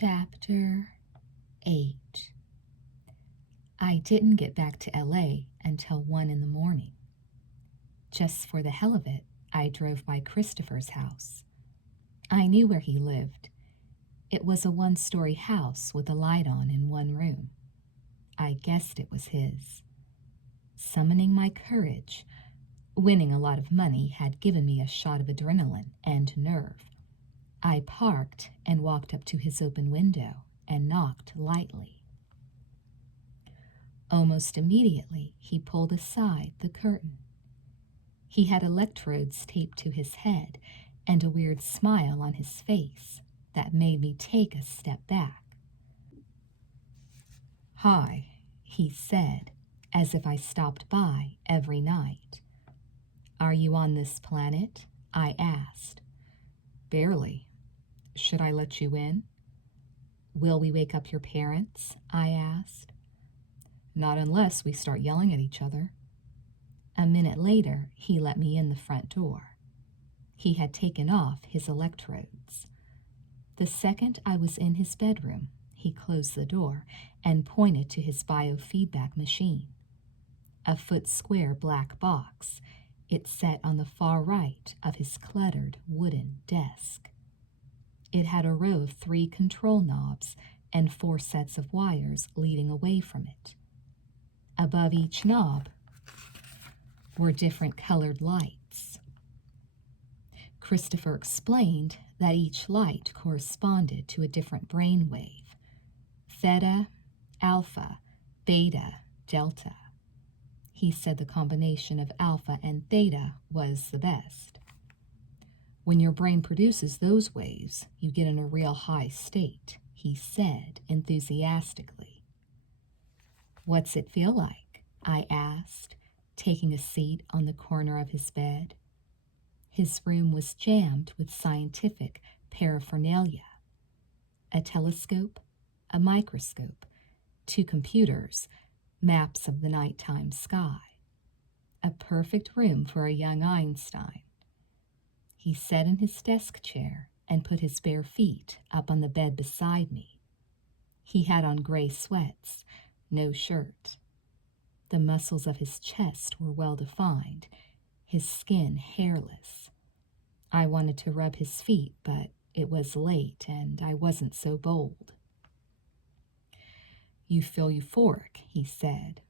Chapter 8. I didn't get back to LA until 1 in the morning. Just for the hell of it, I drove by Christopher's house. I knew where he lived. It was a 1-story house with a light on in one room. I guessed it was his. Summoning my courage, winning a lot of money had given me a shot of adrenaline and nerve. I parked and walked up to his open window and knocked lightly. Almost immediately, he pulled aside the curtain. He had electrodes taped to his head and a weird smile on his face that made me take a step back. "Hi," he said, as if I stopped by every night. "Are you on this planet?" I asked. "Barely. Should I let you in?" "Will we wake up your parents?" I asked. "Not unless we start yelling at each other." A minute later, he let me in the front door. He had taken off his electrodes. The second I was in his bedroom, he closed the door and pointed to his biofeedback machine. A foot-square black box, it sat on the far right of his cluttered wooden desk. It had a row of 3 control knobs and 4 sets of wires leading away from it. Above each knob were different colored lights. Christopher explained that each light corresponded to a different brain wave: theta, alpha, beta, delta. He said the combination of alpha and theta was the best. "When your brain produces those waves, you get in a real high state," he said enthusiastically. "What's it feel like?" I asked, taking a seat on the corner of his bed. His room was jammed with scientific paraphernalia: a telescope, a microscope, 2 computers, maps of the nighttime sky. A perfect room for a young Einstein. He sat in his desk chair and put his bare feet up on the bed beside me. He had on gray sweats, no shirt. The muscles of his chest were well defined, his skin hairless. I wanted to rub his feet, but it was late and I wasn't so bold. "You feel euphoric," he said.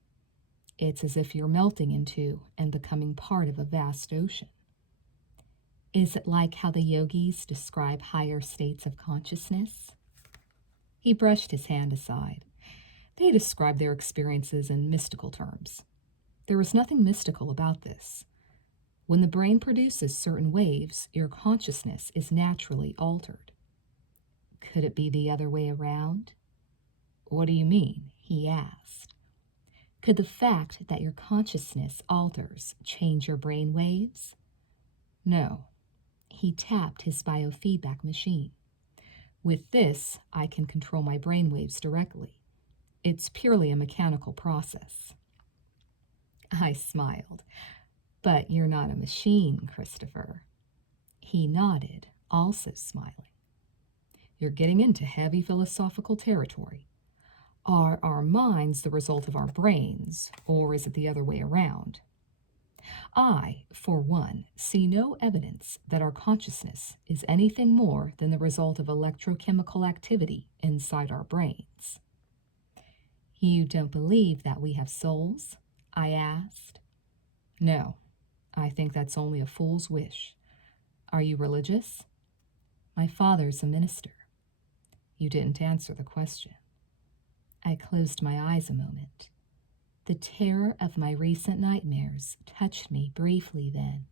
"It's as if you're melting into and becoming part of a vast ocean." "Is it like how the yogis describe higher states of consciousness?" He brushed his hand aside. "They describe their experiences in mystical terms. There is nothing mystical about this. When the brain produces certain waves, your consciousness is naturally altered." "Could it be the other way around?" "What do you mean?" he asked. "Could the fact that your consciousness alters change your brain waves?" "No." He tapped his biofeedback machine. "With this, I can control my brainwaves directly. It's purely a mechanical process." I smiled. "But you're not a machine, Christopher." He nodded, also smiling. "You're getting into heavy philosophical territory. Are our minds the result of our brains, or is it the other way around? I, for one, see no evidence that our consciousness is anything more than the result of electrochemical activity inside our brains." "You don't believe that we have souls?" I asked. "No, I think that's only a fool's wish. Are you religious?" "My father's a minister." "You didn't answer the question." I closed my eyes a moment. The terror of my recent nightmares touched me briefly then.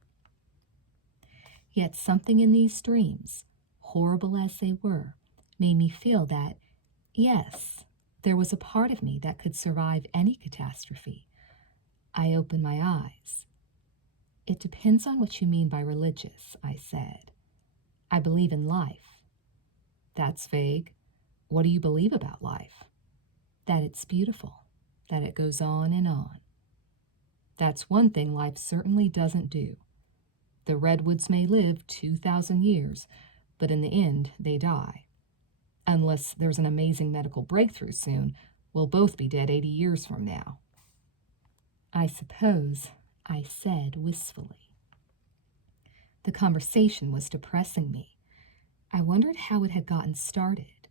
Yet something in these dreams, horrible as they were, made me feel that, yes, there was a part of me that could survive any catastrophe. I opened my eyes. "It depends on what you mean by religious," I said. "I believe in life." "That's vague. What do you believe about life?" "That it's beautiful, that it goes on and on." "That's one thing life certainly doesn't do. The redwoods may live 2,000 years, but in the end they die. Unless there's an amazing medical breakthrough soon, we'll both be dead 80 years from now. I suppose, I said wistfully. The conversation was depressing me. I wondered how it had gotten started.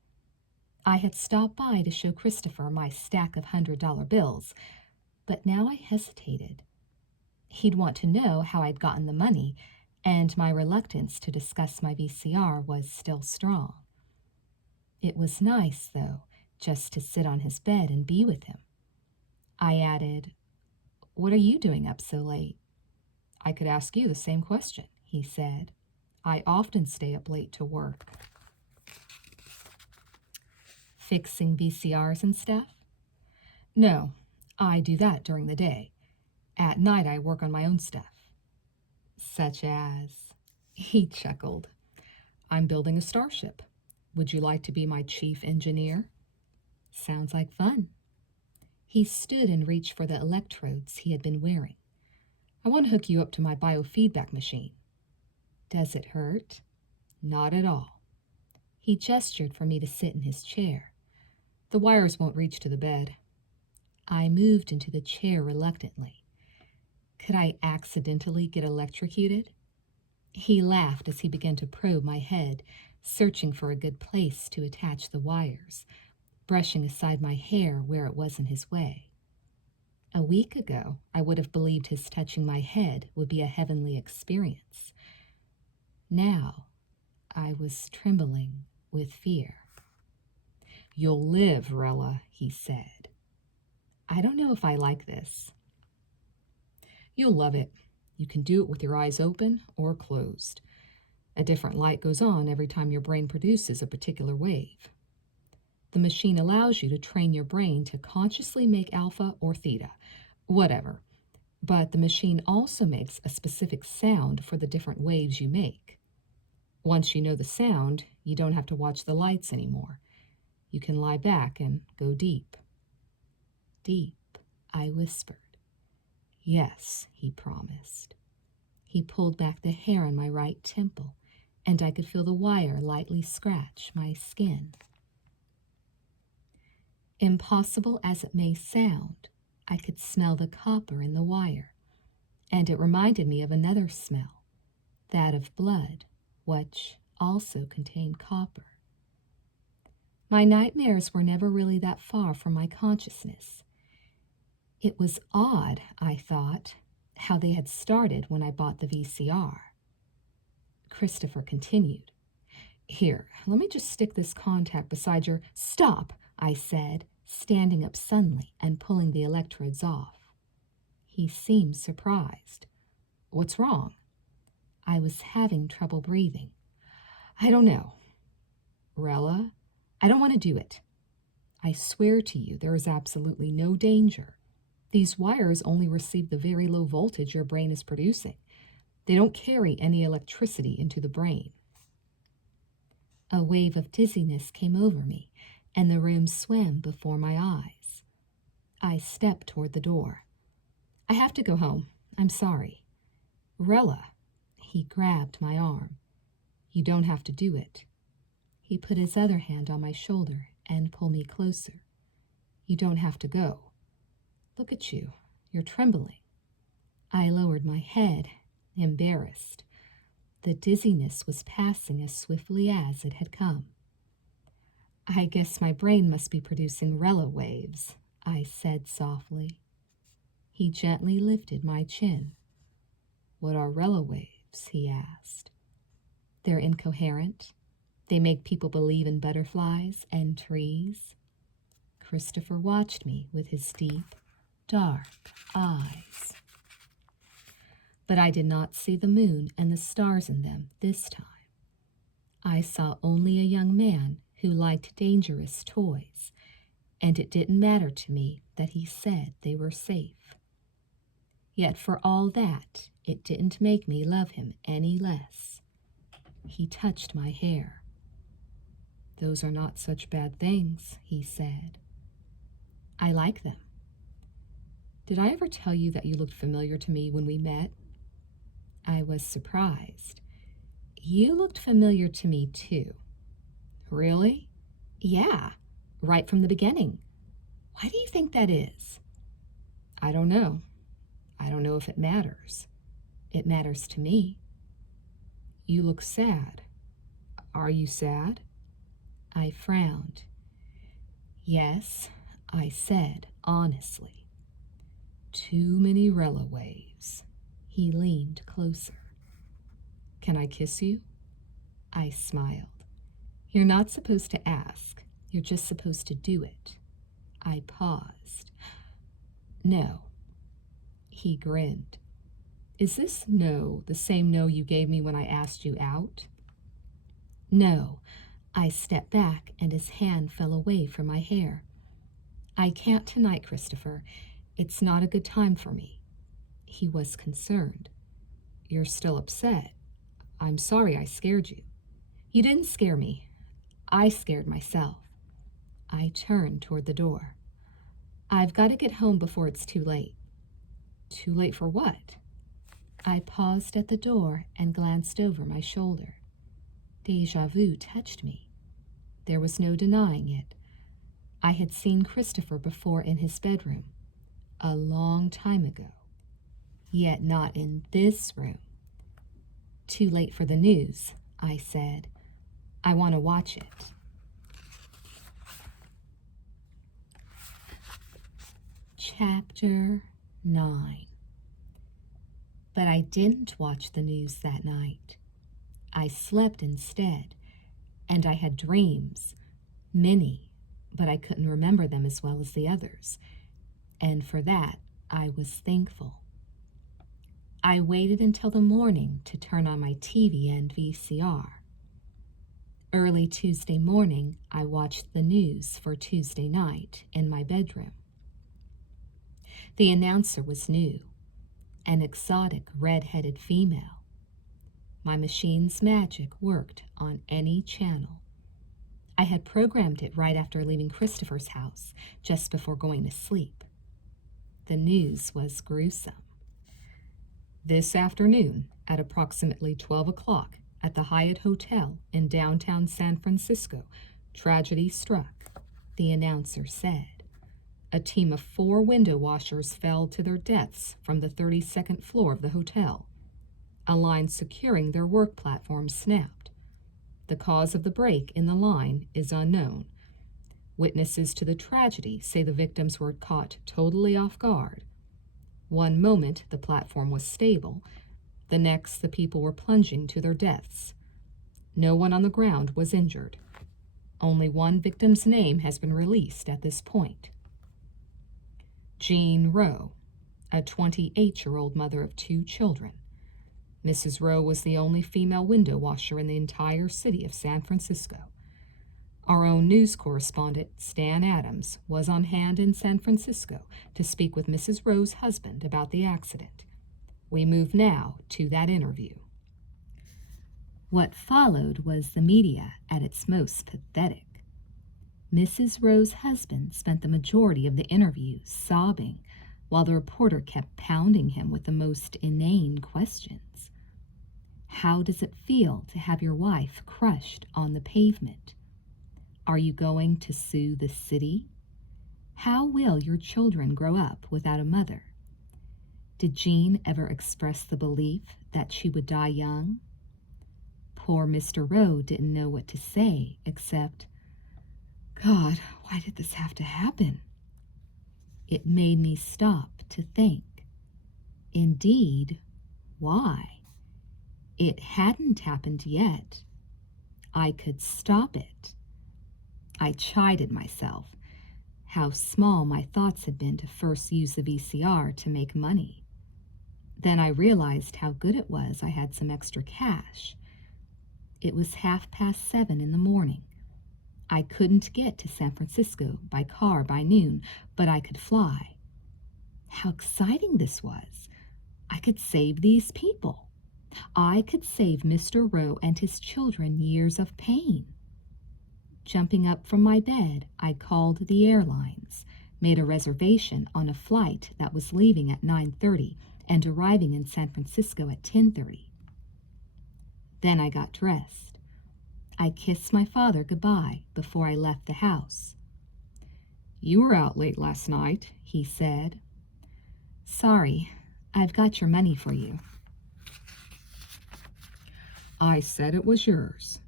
I had stopped by to show Christopher my stack of $100 bills, but now I hesitated. He'd want to know how I'd gotten the money, and my reluctance to discuss my VCR was still strong. It was nice, though, just to sit on his bed and be with him. I added, "What are you doing up so late?" "I could ask you the same question," he said. "I often stay up late to work." "Fixing VCRs and stuff?" "No, I do that during the day. At night I work on my own stuff." "Such as?" He chuckled. "I'm building a starship. Would you like to be my chief engineer?" "Sounds like fun." He stood and reached for the electrodes he had been wearing. "I want to hook you up to my biofeedback machine." "Does it hurt?" "Not at all." He gestured for me to sit in his chair. "The wires won't reach to the bed." I moved into the chair reluctantly. Could I accidentally get electrocuted? He laughed as he began to probe my head, searching for a good place to attach the wires, brushing aside my hair where it was in his way. A week ago, I would have believed his touching my head would be a heavenly experience. Now, I was trembling with fear. "You'll live, Rela," he said. "I don't know if I like this." "You'll love it. You can do it with your eyes open or closed. A different light goes on every time your brain produces a particular wave. The machine allows you to train your brain to consciously make alpha or theta, whatever. But the machine also makes a specific sound for the different waves you make. Once you know the sound, you don't have to watch the lights anymore. You can lie back and go deep." "Deep," I whispered. "Yes," he promised. He pulled back the hair on my right temple, and I could feel the wire lightly scratch my skin. Impossible as it may sound, I could smell the copper in the wire, and it reminded me of another smell, that of blood, which also contained copper. My nightmares were never really that far from my consciousness. It was odd, I thought, how they had started when I bought the VCR. Christopher continued. "Here, let me just stick this contact beside your—" "Stop," I said, standing up suddenly and pulling the electrodes off. He seemed surprised. "What's wrong?" I was having trouble breathing. "I don't know." "Rela, I don't want to do it. I swear to you there is absolutely no danger. These wires only receive the very low voltage your brain is producing. They don't carry any electricity into the brain." A wave of dizziness came over me, and the room swam before my eyes. I stepped toward the door. "I have to go home. I'm sorry." "Rela." He grabbed my arm. "You don't have to do it." He put his other hand on my shoulder and pulled me closer. "You don't have to go. Look at you. You're trembling." I lowered my head, embarrassed. The dizziness was passing as swiftly as it had come. "I guess my brain must be producing Rela waves," I said softly. He gently lifted my chin. "What are Rela waves?" he asked. "They're incoherent. They make people believe in butterflies and trees." Christopher watched me with his deep, dark eyes. But I did not see the moon and the stars in them this time. I saw only a young man who liked dangerous toys, and it didn't matter to me that he said they were safe. Yet for all that, it didn't make me love him any less. He touched my hair. "Those are not such bad things," he said. "I like them." "Did I ever tell you that you looked familiar to me when we met?" I was surprised. "You looked familiar to me, too." "Really?" Yeah, right from the beginning. Why do you think that is? I don't know. I don't know if it matters. It matters to me. You look sad. Are you sad? I frowned. Yes, I said honestly. Too many Rela waves. He leaned closer. Can I kiss you? I smiled. You're not supposed to ask. You're just supposed to do it. I paused. No. He grinned. Is this no the same no you gave me when I asked you out? No. I stepped back and his hand fell away from my hair. I can't tonight, Christopher. It's not a good time for me. He was concerned. You're still upset. I'm sorry I scared you. You didn't scare me. I scared myself. I turned toward the door. I've got to get home before it's too late. Too late for what? I paused at the door and glanced over my shoulder. Déjà vu touched me. There was no denying it. I had seen Christopher before in his bedroom, a long time ago, yet not in this room. Too late for the news, I said. I want to watch it. Chapter 9. But I didn't watch the news that night. I slept instead, and I had dreams, many, but I couldn't remember them as well as the others, and for that I was thankful. I waited until the morning to turn on my TV and VCR. Early Tuesday morning, I watched the news for Tuesday night in my bedroom. The announcer was new, an exotic red-headed female. My machine's magic worked on any channel. I had programmed it right after leaving Christopher's house, just before going to sleep. The news was gruesome. This afternoon, at approximately 12 o'clock, at the Hyatt Hotel in downtown San Francisco, tragedy struck, the announcer said. A team of 4 window washers fell to their deaths from the 32nd floor of the hotel. A line securing their work platform snapped. The cause of the break in the line is unknown. Witnesses to the tragedy say the victims were caught totally off guard. One moment the platform was stable, the next the people were plunging to their deaths. No one on the ground was injured. Only one victim's name has been released at this point. Jean Rowe, a 28-year-old mother of 2 children. Mrs. Rowe was the only female window washer in the entire city of San Francisco. Our own news correspondent, Stan Adams, was on hand in San Francisco to speak with Mrs. Rowe's husband about the accident. We move now to that interview. What followed was the media at its most pathetic. Mrs. Rowe's husband spent the majority of the interview sobbing, while the reporter kept pounding him with the most inane questions. How does it feel to have your wife crushed on the pavement? Are you going to sue the city? How will your children grow up without a mother? Did Jean ever express the belief that she would die young? Poor Mr. Rowe didn't know what to say except, God, why did this have to happen? It made me stop to think. Indeed, why? It hadn't happened yet. I could stop it. I chided myself. How small my thoughts had been to first use the VCR to make money. Then I realized how good it was I had some extra cash. It was 7:30 in the morning. I couldn't get to San Francisco by car by noon, but I could fly. How exciting this was! I could save these people. I could save Mr. Rowe and his children years of pain. Jumping up from my bed, I called the airlines, made a reservation on a flight that was leaving at 9:30 and arriving in San Francisco at 10:30. Then I got dressed. I kissed my father goodbye before I left the house. You were out late last night, he said. Sorry, I've got your money for you. I said it was yours.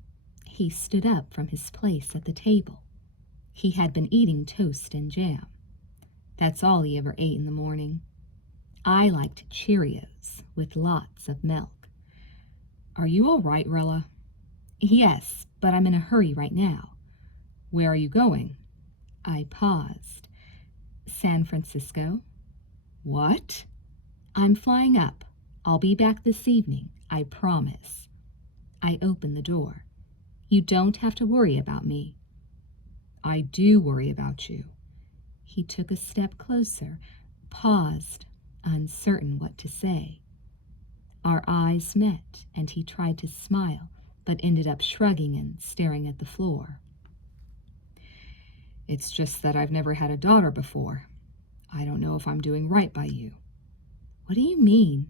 He stood up from his place at the table. He had been eating toast and jam. That's all he ever ate in the morning. I liked Cheerios with lots of milk. Are you all right, Rela? Yes, but I'm in a hurry right now. Where are you going? I paused. San Francisco. What? I'm flying up. I'll be back this evening, I promise. I opened the door. You don't have to worry about me. I do worry about you. He took a step closer, paused, uncertain what to say. Our eyes met, and he tried to smile, but ended up shrugging and staring at the floor. It's just that I've never had a daughter before. I don't know if I'm doing right by you. What do you mean?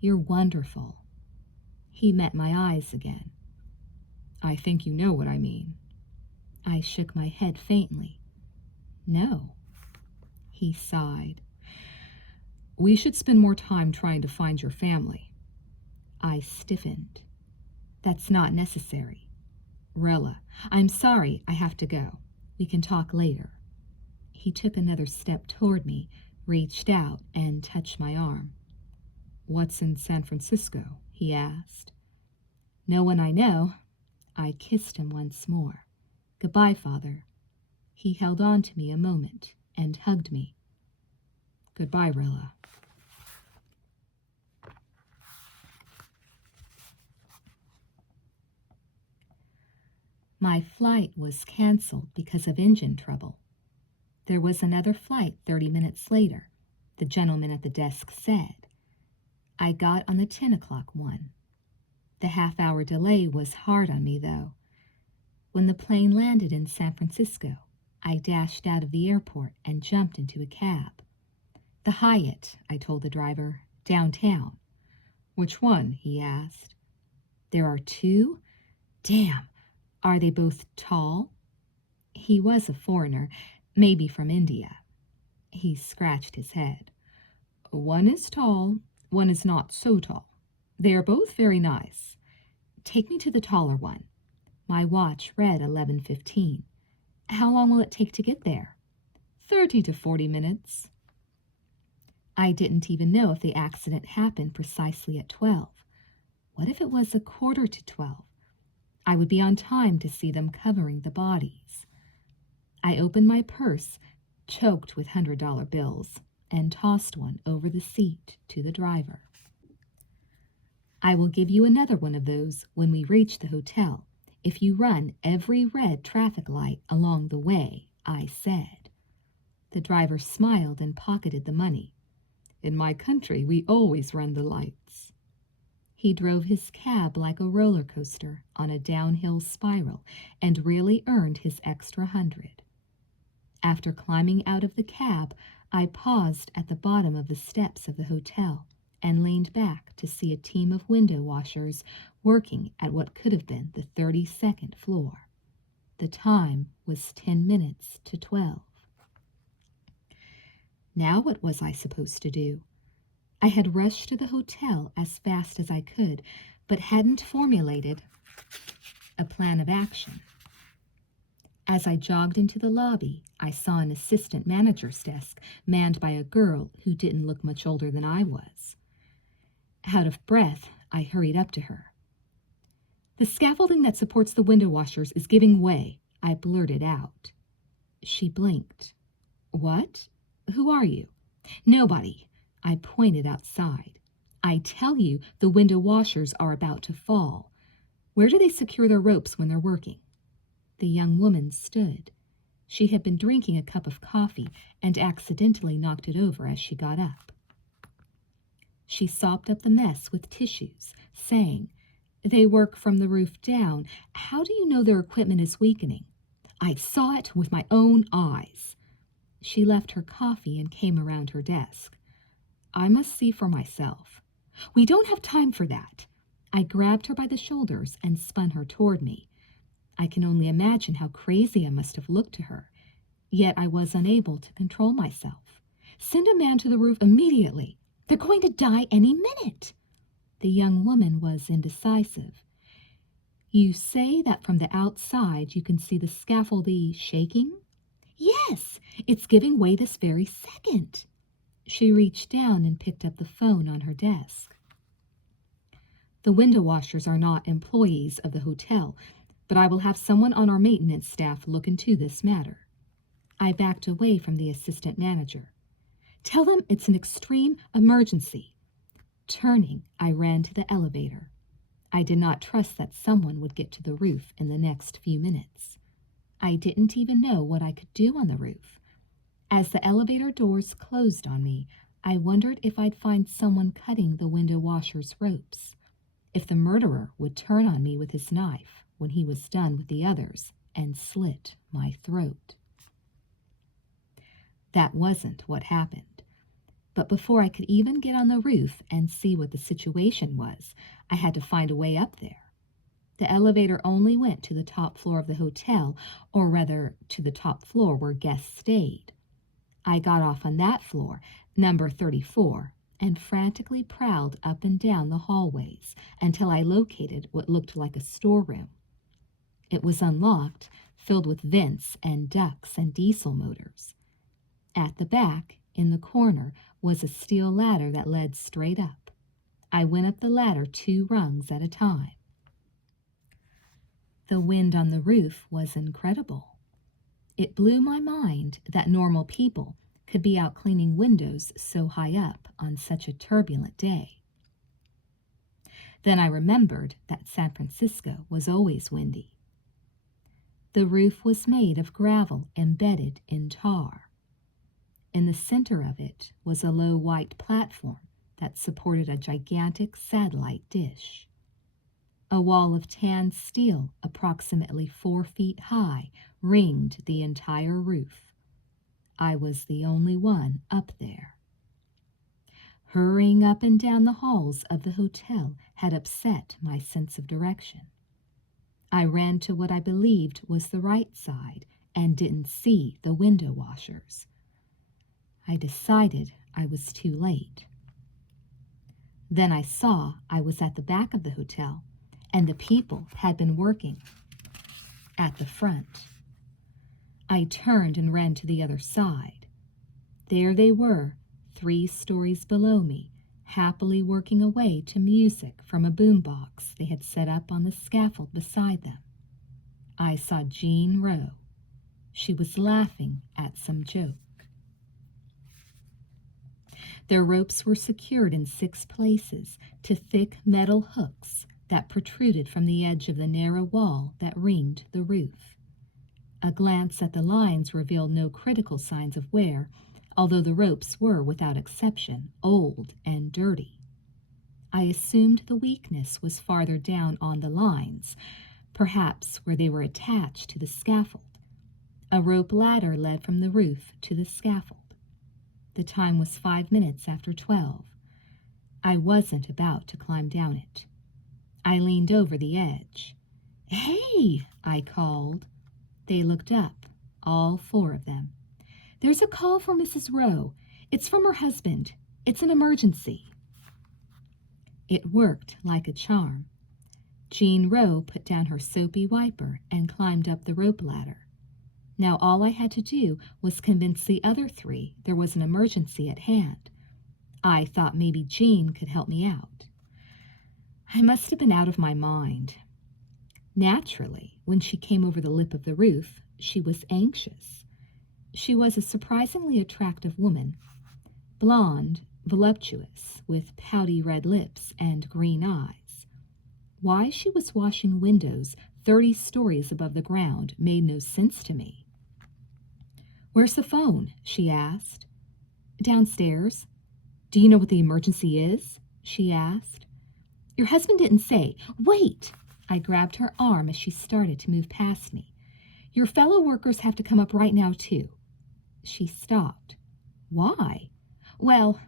You're wonderful. He met my eyes again. I think you know what I mean. I shook my head faintly. No. He sighed. We should spend more time trying to find your family. I stiffened. That's not necessary. Rela, I'm sorry, I have to go. We can talk later. He took another step toward me, reached out, and touched my arm. What's in San Francisco? He asked. No one I know. I kissed him once more. Goodbye, Father. He held on to me a moment and hugged me. Goodbye, Rela. My flight was canceled because of engine trouble. There was another flight 30 minutes later, the gentleman at the desk said. I got on the 10 o'clock one. The half-hour delay was hard on me, though. When the plane landed in San Francisco, I dashed out of the airport and jumped into a cab. The Hyatt, I told the driver, downtown. Which one? He asked. There are two? Damn. Are they both tall? He was a foreigner, maybe from India. He scratched his head. One is tall, one is not so tall. They are both very nice. Take me to the taller one. My watch read 11:15. How long will it take to get there? 30 to 40 minutes. I didn't even know if the accident happened precisely at 12. What if it was 11:45? I would be on time to see them covering the bodies. I opened my purse, choked with $100 bills, and tossed one over the seat to the driver. I will give you another one of those when we reach the hotel, if you run every red traffic light along the way, I said. The driver smiled and pocketed the money. In my country, we always run the lights. He drove his cab like a roller coaster on a downhill spiral and really earned his extra 100. After climbing out of the cab, I paused at the bottom of the steps of the hotel and leaned back to see a team of window washers working at what could have been the 32nd floor. The time was 10 minutes to 12. Now what was I supposed to do? I had rushed to the hotel as fast as I could, but hadn't formulated a plan of action. As I jogged into the lobby, I saw an assistant manager's desk manned by a girl who didn't look much older than I was. Out of breath, I hurried up to her. The scaffolding that supports the window washers is giving way, I blurted out. She blinked. What? Who are you? Nobody. I pointed outside. I tell you, the window washers are about to fall. Where do they secure their ropes when they're working? The young woman stood. She had been drinking a cup of coffee and accidentally knocked it over as she got up. She sopped up the mess with tissues, saying, They work from the roof down. How do you know their equipment is weakening? I saw it with my own eyes. She left her coffee and came around her desk. I must see for myself. We don't have time for that. I grabbed her by the shoulders and spun her toward me. I can only imagine how crazy I must have looked to her, yet I was unable to control myself. "Send a man to the roof immediately. They're going to die any minute." The young woman was indecisive. "You say that from the outside you can see the scaffolding shaking?" "Yes, it's giving way this very second." She reached down and picked up the phone on her desk. "The window washers are not employees of the hotel, but I will have someone on our maintenance staff look into this matter." I backed away from the assistant manager. "Tell them it's an extreme emergency." Turning, I ran to the elevator. I did not trust that someone would get to the roof in the next few minutes. I didn't even know what I could do on the roof. As the elevator doors closed on me, I wondered if I'd find someone cutting the window washer's ropes, if the murderer would turn on me with his knife when he was done with the others and slit my throat. That wasn't what happened. But before I could even get on the roof and see what the situation was, I had to find a way up there. The elevator only went to the top floor of the hotel, or rather, to the top floor where guests stayed. I got off on that floor, number 34, and frantically prowled up and down the hallways until I located what looked like a storeroom. It was unlocked, filled with vents and ducts and diesel motors. At the back, in the corner, was a steel ladder that led straight up. I went up the ladder 2 rungs at a time. The wind on the roof was incredible. It blew my mind that normal people could be out cleaning windows so high up on such a turbulent day. Then I remembered that San Francisco was always windy. The roof was made of gravel embedded in tar. In the center of it was a low white platform that supported a gigantic satellite dish. A wall of tan steel approximately 4 feet high ringed the entire roof. I was the only one up there. Hurrying up and down the halls of the hotel had upset my sense of direction. I ran to what I believed was the right side and didn't see the window washers. I decided I was too late. Then I saw I was at the back of the hotel, and the people had been working at the front. I turned and ran to the other side. There they were, 3 stories below me, happily working away to music from a boombox they had set up on the scaffold beside them. I saw Jean Rowe. She was laughing at some joke. Their ropes were secured in 6 places to thick metal hooks that protruded from the edge of the narrow wall that ringed the roof. A glance at the lines revealed no critical signs of wear, although the ropes were, without exception, old and dirty. I assumed the weakness was farther down on the lines, perhaps where they were attached to the scaffold. A rope ladder led from the roof to the scaffold. The time was 5 minutes after 12. I wasn't about to climb down it. I leaned over the edge. "Hey!" I called. They looked up, all 4 of them. "There's a call for Mrs. Rowe. It's from her husband. It's an emergency." It worked like a charm. Jean Rowe put down her soapy wiper and climbed up the rope ladder. Now all I had to do was convince the other 3 there was an emergency at hand. I thought maybe Jean could help me out. I must have been out of my mind. Naturally, when she came over the lip of the roof, she was anxious. She was a surprisingly attractive woman, blonde, voluptuous, with pouty red lips and green eyes. Why she was washing windows 30 stories above the ground made no sense to me. "Where's the phone?" she asked. "Downstairs." "Do you know what the emergency is?" she asked. "Your husband didn't say." "Wait!" I grabbed her arm as she started to move past me. "Your fellow workers have to come up right now, too." She stopped. "Why?" "Well,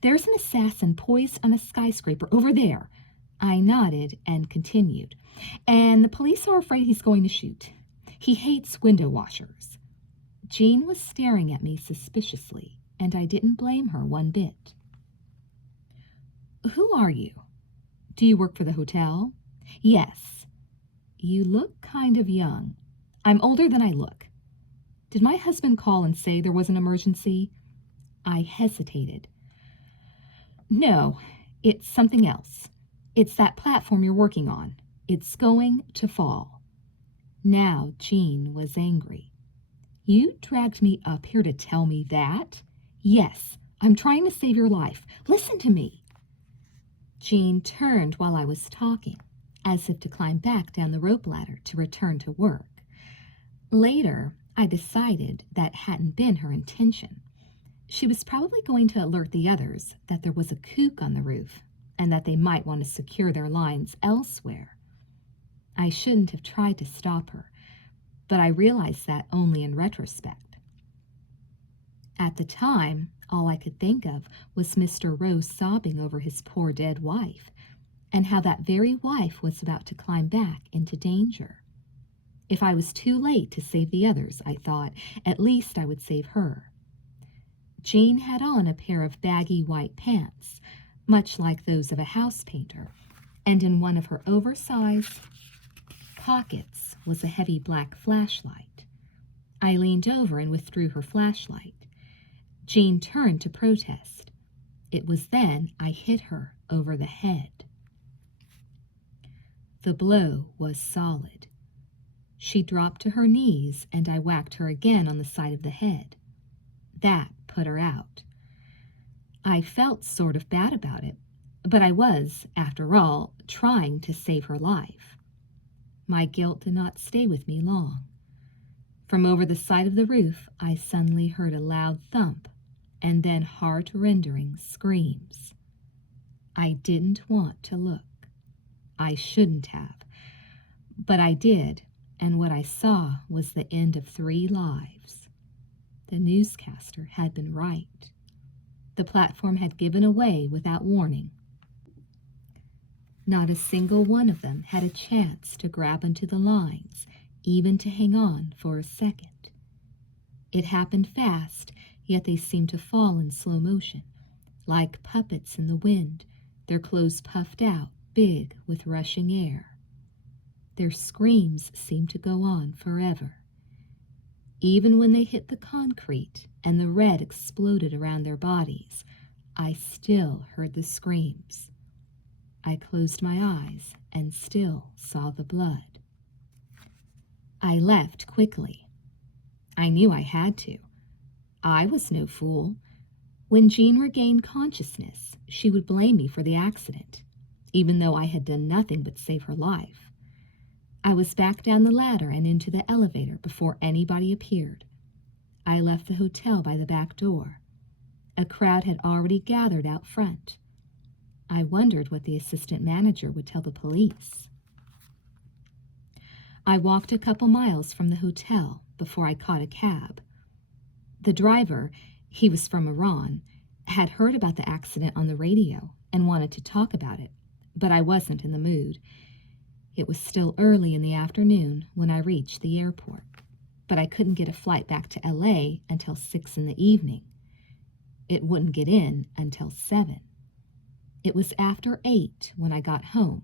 there's an assassin poised on a skyscraper over there." I nodded and continued. And the police are afraid he's going to shoot. He hates window washers. Jean was staring at me suspiciously, and I didn't blame her one bit. Who are you? Do you work for the hotel? Yes. You look kind of young. I'm older than I look. Did my husband call and say there was an emergency? I hesitated. No, it's something else. It's that platform you're working on. It's going to fall. Now Jean was angry. You dragged me up here to tell me that? Yes, I'm trying to save your life. Listen to me. Jean turned while I was talking, as if to climb back down the rope ladder to return to work. Later, I decided that hadn't been her intention. She was probably going to alert the others that there was a kook on the roof and that they might want to secure their lines elsewhere. I shouldn't have tried to stop her, but I realized that only in retrospect. At the time, all I could think of was Mr. Rose sobbing over his poor dead wife, and how that very wife was about to climb back into danger. If I was too late to save the others, I thought, at least I would save her. Jean had on a pair of baggy white pants, much like those of a house painter, and in one of her oversized pockets was a heavy black flashlight. I leaned over and withdrew her flashlight. Jean turned to protest. It was then I hit her over the head. The blow was solid. She dropped to her knees, and I whacked her again on the side of the head. That put her out. I felt sort of bad about it, but I was, after all, trying to save her life. My guilt did not stay with me long. From over the side of the roof, I suddenly heard a loud thump, and then heart-rending screams. I didn't want to look. I shouldn't have. But I did, and what I saw was the end of 3 lives. The newscaster had been right. The platform had given away without warning. Not a single one of them had a chance to grab onto the lines, even to hang on for a second. It happened fast, yet they seemed to fall in slow motion, like puppets in the wind, their clothes puffed out, big with rushing air. Their screams seemed to go on forever. Even when they hit the concrete and the red exploded around their bodies, I still heard the screams. I closed my eyes and still saw the blood. I left quickly. I knew I had to. I was no fool. When Jean regained consciousness, she would blame me for the accident, even though I had done nothing but save her life. I was back down the ladder and into the elevator before anybody appeared. I left the hotel by the back door. A crowd had already gathered out front. I wondered what the assistant manager would tell the police. I walked a couple miles from the hotel before I caught a cab. The driver, he was from Iran, had heard about the accident on the radio and wanted to talk about it, but I wasn't in the mood. It was still early in the afternoon when I reached the airport, but I couldn't get a flight back to LA until 6 in the evening. It wouldn't get in until 7. It was after 8 when I got home,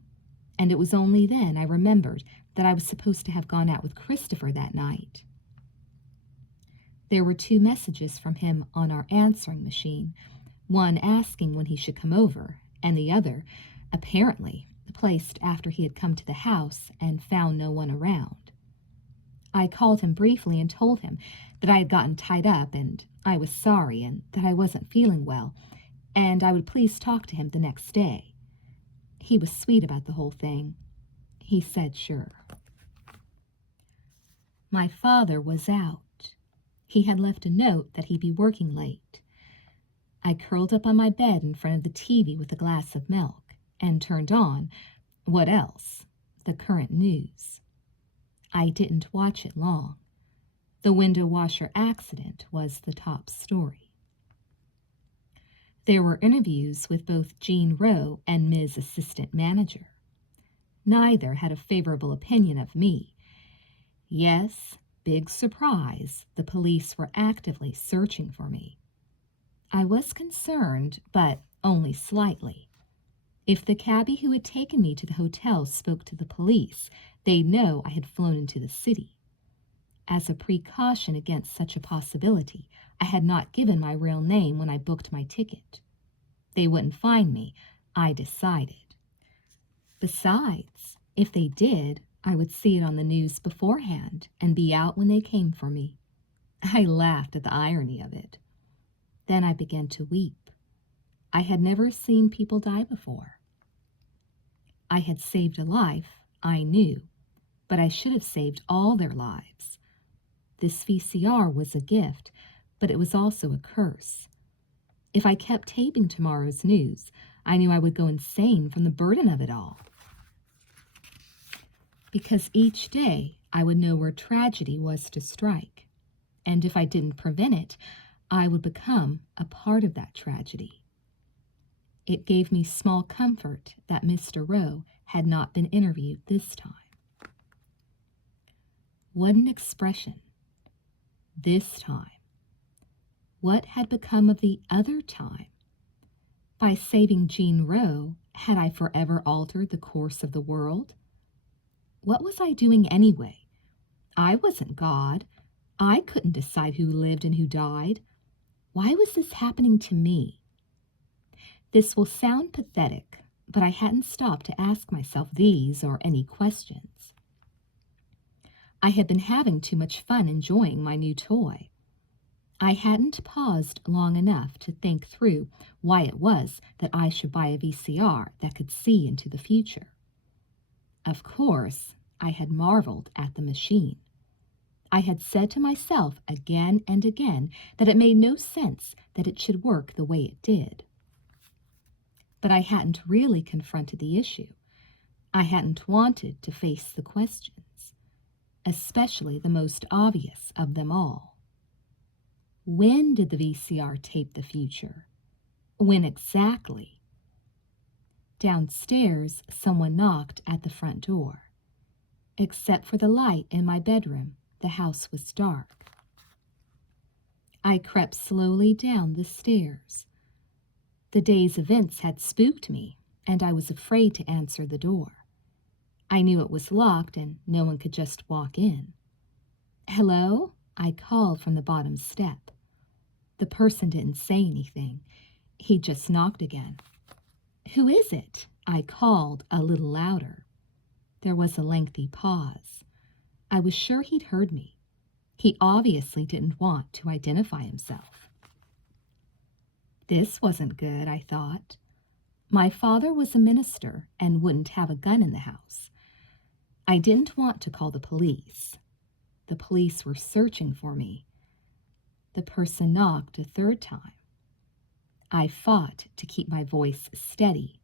and it was only then I remembered that I was supposed to have gone out with Christopher that night. There were 2 messages from him on our answering machine, one asking when he should come over, and the other, apparently, placed after he had come to the house and found no one around. I called him briefly and told him that I had gotten tied up and I was sorry and that I wasn't feeling well, and I would please talk to him the next day. He was sweet about the whole thing. He said sure. My father was out. He had left a note that he'd be working late. I curled up on my bed in front of the TV with a glass of milk and turned on, what else? The current news. I didn't watch it long. The window washer accident was the top story. There were interviews with both Jean Rowe and Ms. Assistant Manager. Neither had a favorable opinion of me. Yes, big surprise, the police were actively searching for me. I was concerned, but only slightly. If the cabbie who had taken me to the hotel spoke to the police, they'd know I had flown into the city. As a precaution against such a possibility, I had not given my real name when I booked my ticket. They wouldn't find me, I decided. Besides, if they did, I would see it on the news beforehand and be out when they came for me. I laughed at the irony of it. Then I began to weep. I had never seen people die before. I had saved a life, I knew, but I should have saved all their lives. This VCR was a gift, but it was also a curse. If I kept taping tomorrow's news, I knew I would go insane from the burden of it all. Because each day I would know where tragedy was to strike, and if I didn't prevent it, I would become a part of that tragedy. It gave me small comfort that Mr. Rowe had not been interviewed this time. What an expression. This time. What had become of the other time? By saving Jean Rowe, had I forever altered the course of the world? What was I doing anyway? I wasn't God. I couldn't decide who lived and who died. Why was this happening to me? This will sound pathetic, but I hadn't stopped to ask myself these or any questions. I had been having too much fun enjoying my new toy. I hadn't paused long enough to think through why it was that I should buy a VCR that could see into the future. Of course, I had marveled at the machine. I had said to myself again and again that it made no sense that it should work the way it did. But I hadn't really confronted the issue. I hadn't wanted to face the questions, especially the most obvious of them all. When did the VCR tape the future? When exactly? Downstairs, someone knocked at the front door. Except for the light in my bedroom, the house was dark. I crept slowly down the stairs. The day's events had spooked me, and I was afraid to answer the door. I knew it was locked and no one could just walk in. "Hello?" I called from the bottom step. The person didn't say anything. He just knocked again. "Who is it?" I called a little louder. There was a lengthy pause. I was sure he'd heard me. He obviously didn't want to identify himself. This wasn't good, I thought. My father was a minister and wouldn't have a gun in the house. I didn't want to call the police. The police were searching for me. The person knocked a third time. I fought to keep my voice steady.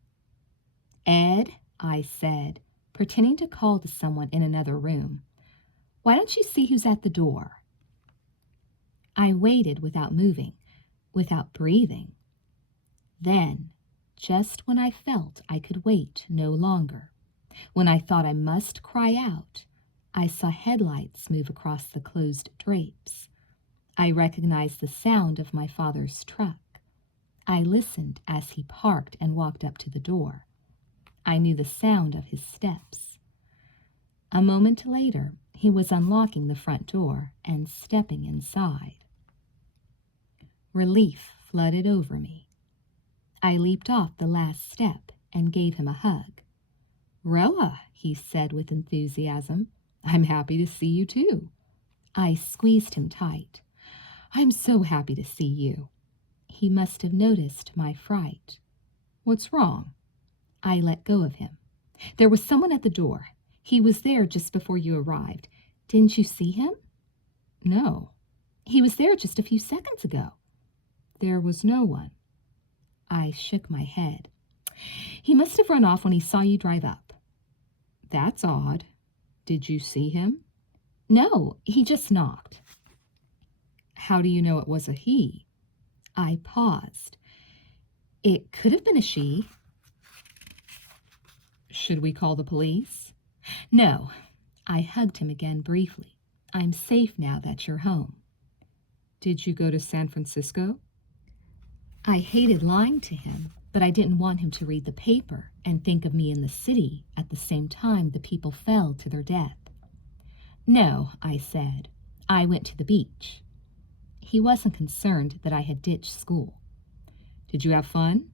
"Ed," I said, pretending to call to someone in another room. "Why don't you see who's at the door?" I waited without moving, without breathing. Then, just when I felt I could wait no longer, when I thought I must cry out, I saw headlights move across the closed drapes. I recognized the sound of my father's truck. I listened as he parked and walked up to the door. I knew the sound of his steps. A moment later, he was unlocking the front door and stepping inside. Relief flooded over me. I leaped off the last step and gave him a hug. "Rela," he said with enthusiasm, "I'm happy to see you too." I squeezed him tight. "I'm so happy to see you." He must have noticed my fright. "What's wrong?" I let go of him. "There was someone at the door. He was there just before you arrived. Didn't you see him?" "No." "He was there just a few seconds ago." "There was no one." I shook my head. "He must have run off when he saw you drive up." "That's odd. Did you see him?" "No, he just knocked." "How do you know it was a he?" I paused. It could have been a she. Should we call the police? No. I hugged him again briefly. I'm safe now that you're home. Did you go to San Francisco? I hated lying to him, but I didn't want him to read the paper and think of me in the city at the same time the people fell to their death. No, I said. I went to the beach. He wasn't concerned that I had ditched school. Did you have fun?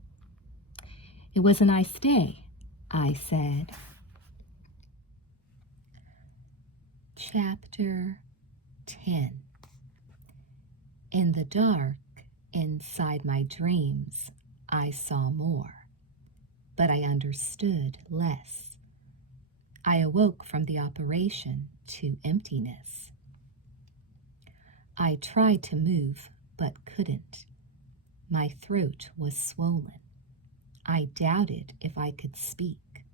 It was a nice day, I said. Chapter 10. In the dark, inside my dreams, I saw more, but I understood less. I awoke from the operation to emptiness. I tried to move, but couldn't. My throat was swollen. I doubted if I could speak.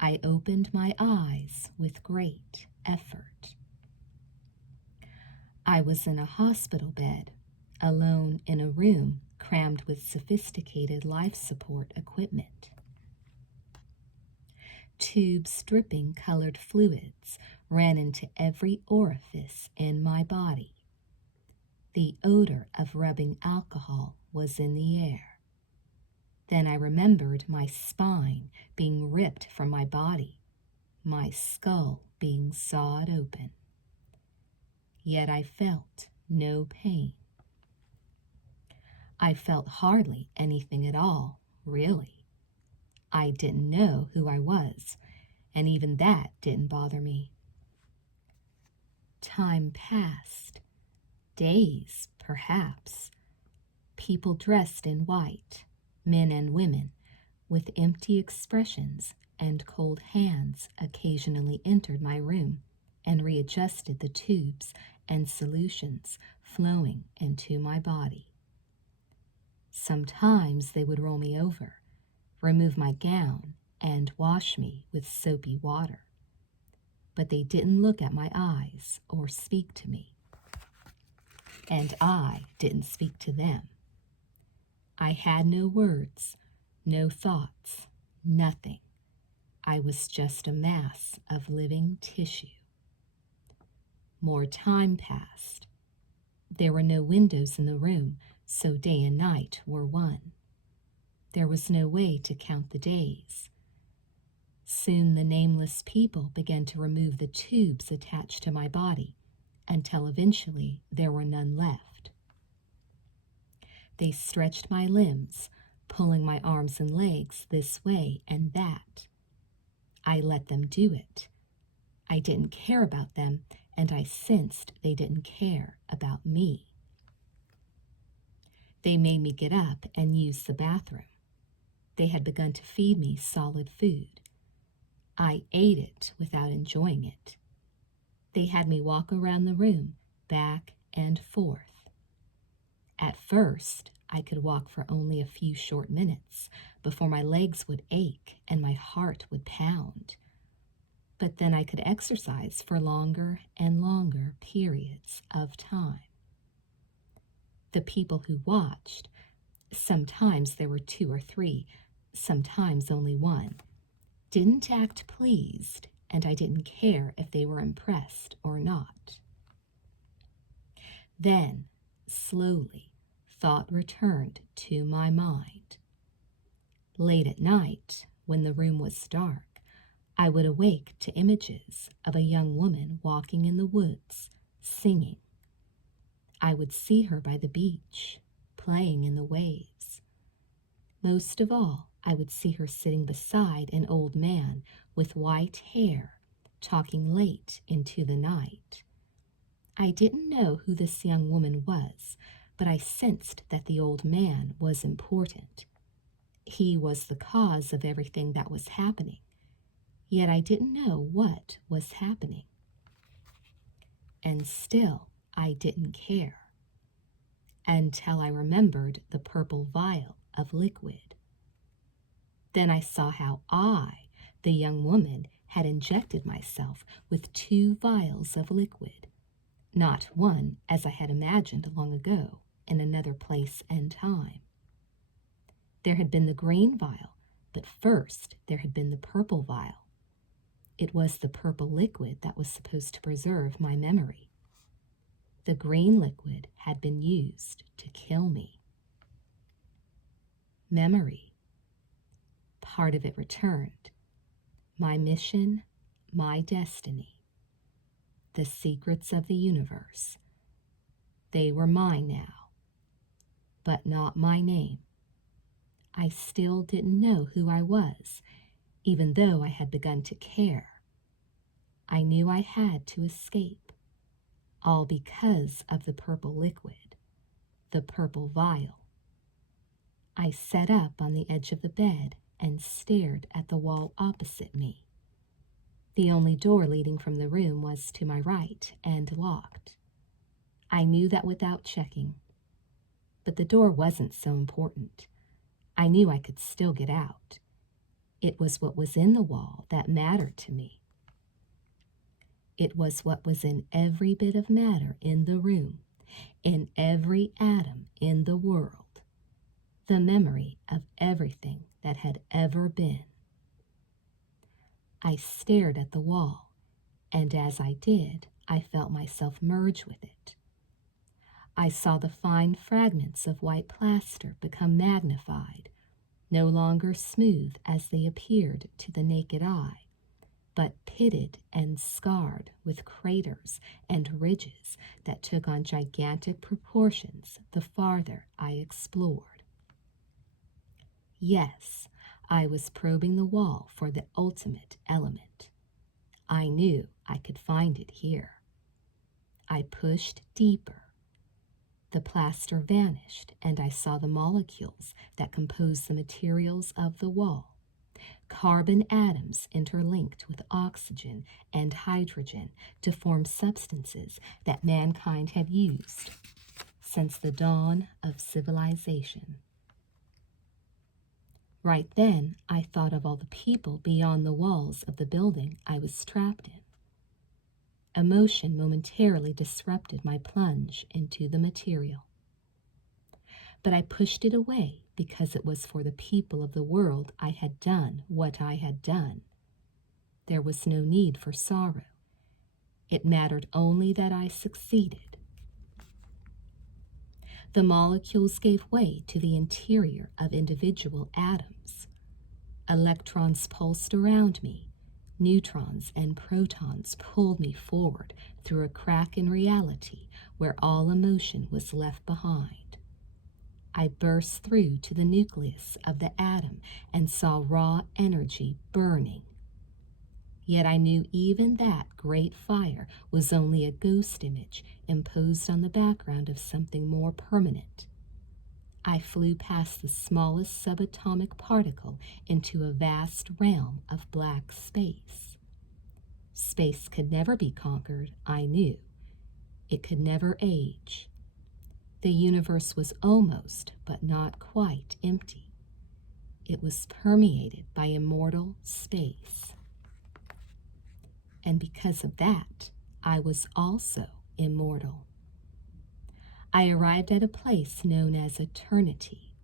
I opened my eyes with great effort. I was in a hospital bed, alone in a room crammed with sophisticated life support equipment. Tubes dripping colored fluids ran into every orifice in my body. The odor of rubbing alcohol was in the air. Then I remembered my spine being ripped from my body, my skull being sawed open. Yet I felt no pain. I felt hardly anything at all, really. I didn't know who I was, and even that didn't bother me. Time passed. Days, perhaps. People dressed in white, men and women, with empty expressions and cold hands occasionally entered my room and readjusted the tubes and solutions flowing into my body. Sometimes they would roll me over, remove my gown, and wash me with soapy water. But they didn't look at my eyes or speak to me. And I didn't speak to them. I had no words, no thoughts, nothing. I was just a mass of living tissue. More time passed. There were no windows in the room, so day and night were one. There was no way to count the days. Soon the nameless people began to remove the tubes attached to my body, until eventually there were none left. They stretched my limbs, pulling my arms and legs this way and that. I let them do it. I didn't care about them, and I sensed they didn't care about me. They made me get up and use the bathroom. They had begun to feed me solid food. I ate it without enjoying it. They had me walk around the room, back and forth. At first, I could walk for only a few short minutes before my legs would ache and my heart would pound. But then I could exercise for longer and longer periods of time. The people who watched, sometimes there were 2 or 3, sometimes only 1, didn't act pleased, and I didn't care if they were impressed or not. Then, slowly, thought returned to my mind. Late at night, when the room was dark, I would awake to images of a young woman walking in the woods, singing. I would see her by the beach, playing in the waves. Most of all, I would see her sitting beside an old man with white hair, talking late into the night. I didn't know who this young woman was, but I sensed that the old man was important. He was the cause of everything that was happening, yet I didn't know what was happening. And still, I didn't care, until I remembered the purple vial of liquid. Then I saw how I, the young woman, had injected myself with 2 vials of liquid, not one as I had imagined long ago in another place and time. There had been the green vial, but first there had been the purple vial. It was the purple liquid that was supposed to preserve my memory. The green liquid had been used to kill me. Memory. Part of it returned. My mission, my destiny. The secrets of the universe. They were mine now, but not my name. I still didn't know who I was, even though I had begun to care. I knew I had to escape, all because of the purple liquid, the purple vial. I sat up on the edge of the bed and stared at the wall opposite me. The only door leading from the room was to my right and locked. I knew that without checking, but the door wasn't so important. I knew I could still get out. It was what was in the wall that mattered to me. It was what was in every bit of matter in the room, in every atom in the world, the memory of everything that had ever been. I stared at the wall, and as I did, I felt myself merge with it. I saw the fine fragments of white plaster become magnified, no longer smooth as they appeared to the naked eye, but pitted and scarred with craters and ridges that took on gigantic proportions the farther I explored. Yes, I was probing the wall for the ultimate element. I knew I could find it here. I pushed deeper. The plaster vanished, and I saw the molecules that compose the materials of the wall. Carbon atoms interlinked with oxygen and hydrogen to form substances that mankind had used since the dawn of civilization. Right then, I thought of all the people beyond the walls of the building I was trapped in. Emotion momentarily disrupted my plunge into the material. But I pushed it away because it was for the people of the world I had done what I had done. There was no need for sorrow. It mattered only that I succeeded. The molecules gave way to the interior of individual atoms. Electrons pulsed around me. Neutrons and protons pulled me forward through a crack in reality where all emotion was left behind. I burst through to the nucleus of the atom and saw raw energy burning. Yet I knew even that great fire was only a ghost image imposed on the background of something more permanent. I flew past the smallest subatomic particle into a vast realm of black space. Space could never be conquered, I knew. It could never age. The universe was almost, but not quite, empty. It was permeated by immortal space. And because of that, I was also immortal. I arrived at a place known as eternity.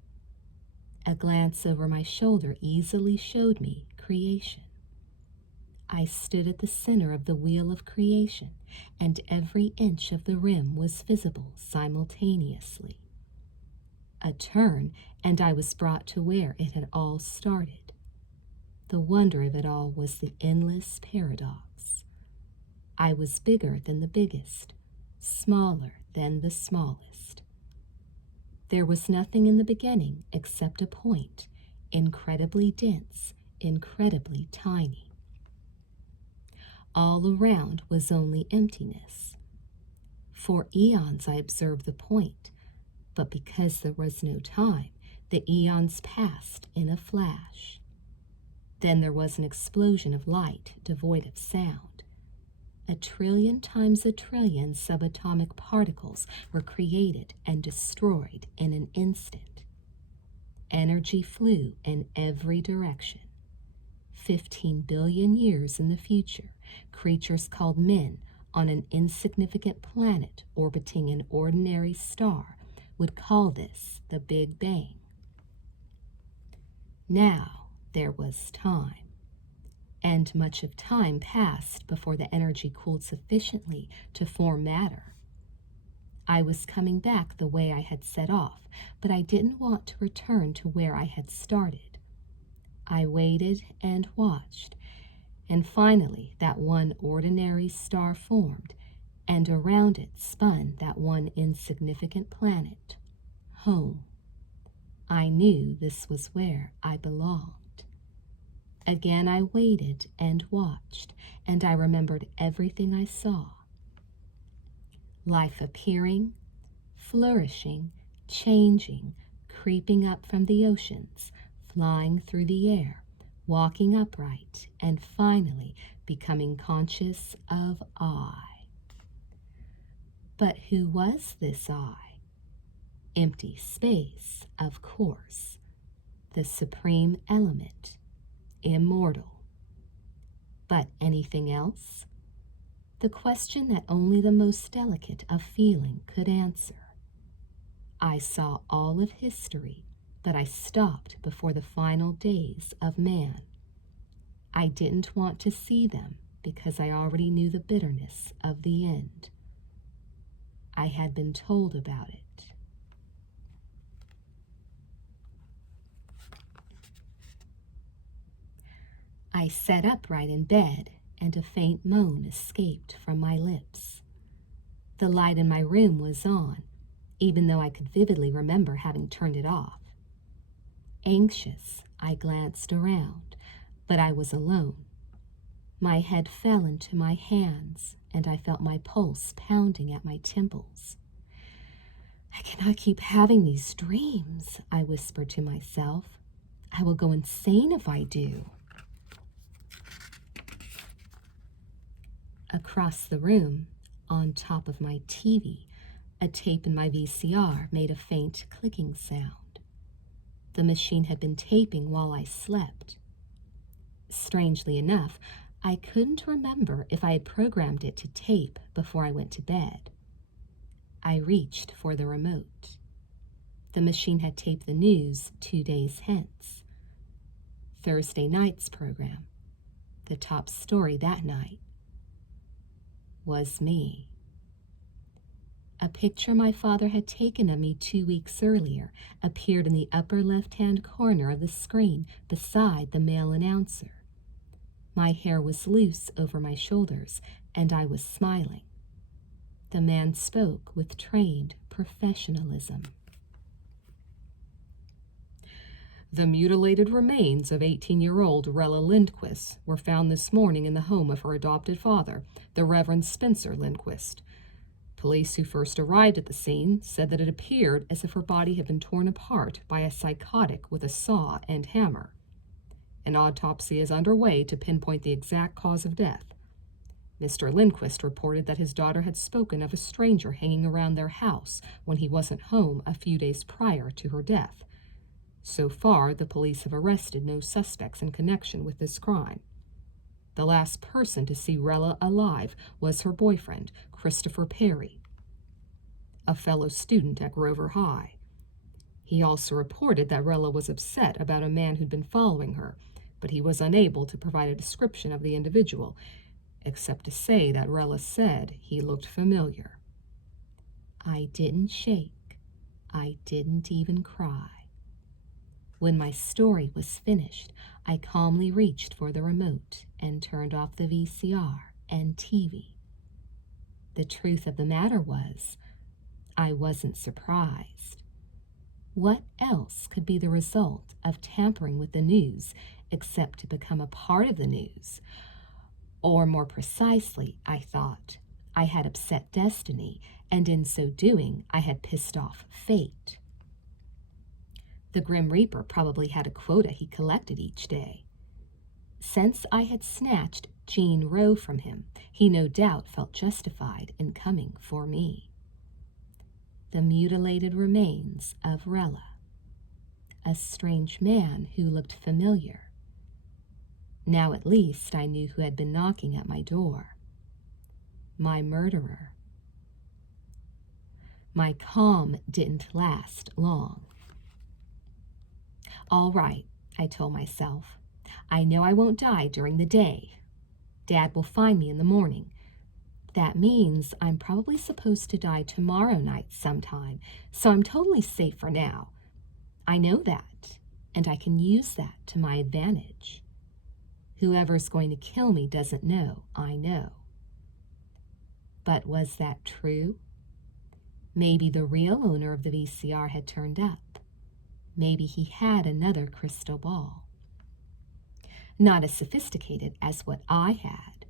A glance over my shoulder easily showed me creation. I stood at the center of the wheel of creation, and every inch of the rim was visible simultaneously. A turn, and I was brought to where it had all started. The wonder of it all was the endless paradox. I was bigger than the biggest, smaller than the smallest. There was nothing in the beginning except a point, incredibly dense, incredibly tiny. All around was only emptiness. For eons I observed the point, but because there was no time, the eons passed in a flash. Then there was an explosion of light devoid of sound. 1,000,000,000,000 times 1,000,000,000,000 subatomic particles were created and destroyed in an instant. Energy flew in every direction. 15 billion years in the future, creatures called men on an insignificant planet orbiting an ordinary star would call this the Big Bang. Now there was time, and much of time passed before the energy cooled sufficiently to form matter. I was coming back the way I had set off, but I didn't want to return to where I had started. I waited and watched, and finally that one ordinary star formed, and around it spun that one insignificant planet, home. I knew this was where I belonged. Again I waited and watched, and I remembered everything I saw. Life appearing, flourishing, changing, creeping up from the oceans, flying through the air, walking upright, and finally becoming conscious of I. But who was this I? Empty space, of course. The supreme element, immortal. But anything else? The question that only the most delicate of feeling could answer. I saw all of history, but I stopped before the final days of man. I didn't want to see them because I already knew the bitterness of the end. I had been told about it. I sat upright in bed, and a faint moan escaped from my lips. The light in my room was on, even though I could vividly remember having turned it off. Anxious, I glanced around, but I was alone. My head fell into my hands, and I felt my pulse pounding at my temples. I cannot keep having these dreams, I whispered to myself. I will go insane if I do. Across the room, on top of my TV, a tape in my VCR made a faint clicking sound. The machine had been taping while I slept. Strangely enough, I couldn't remember if I had programmed it to tape before I went to bed. I reached for the remote. The machine had taped the news 2 days hence. Thursday night's program. The top story that night was me. A picture my father had taken of me 2 weeks earlier appeared in the upper left-hand corner of the screen beside the male announcer. My hair was loose over my shoulders, and I was smiling. The man spoke with trained professionalism. The mutilated remains of 18-year-old Rela Lindquist were found this morning in the home of her adopted father, the Reverend Spencer Lindquist. Police who first arrived at the scene said that it appeared as if her body had been torn apart by a psychotic with a saw and hammer. An autopsy is underway to pinpoint the exact cause of death. Mr. Lindquist reported that his daughter had spoken of a stranger hanging around their house when he wasn't home a few days prior to her death. So far, the police have arrested no suspects in connection with this crime. The last person to see Rela alive was her boyfriend, Christopher Perry, a fellow student at Grover High. He also reported that Rela was upset about a man who'd been following her, but he was unable to provide a description of the individual, except to say that Rela said he looked familiar. I didn't shake. I didn't even cry. When my story was finished, I calmly reached for the remote and turned off the VCR and TV. The truth of the matter was, I wasn't surprised. What else could be the result of tampering with the news except to become a part of the news? Or more precisely, I thought, I had upset destiny, and in so doing, I had pissed off fate. The Grim Reaper probably had a quota he collected each day. Since I had snatched Jean Rowe from him, he no doubt felt justified in coming for me. The mutilated remains of Rela. A strange man who looked familiar. Now at least I knew who had been knocking at my door. My murderer. My calm didn't last long. All right, I told myself. I know I won't die during the day. Dad will find me in the morning. That means I'm probably supposed to die tomorrow night sometime, so I'm totally safe for now. I know that, and I can use that to my advantage. Whoever's going to kill me doesn't know, I know. But was that true? Maybe the real owner of the VCR had turned up. Maybe he had another crystal ball. Not as sophisticated as what I had.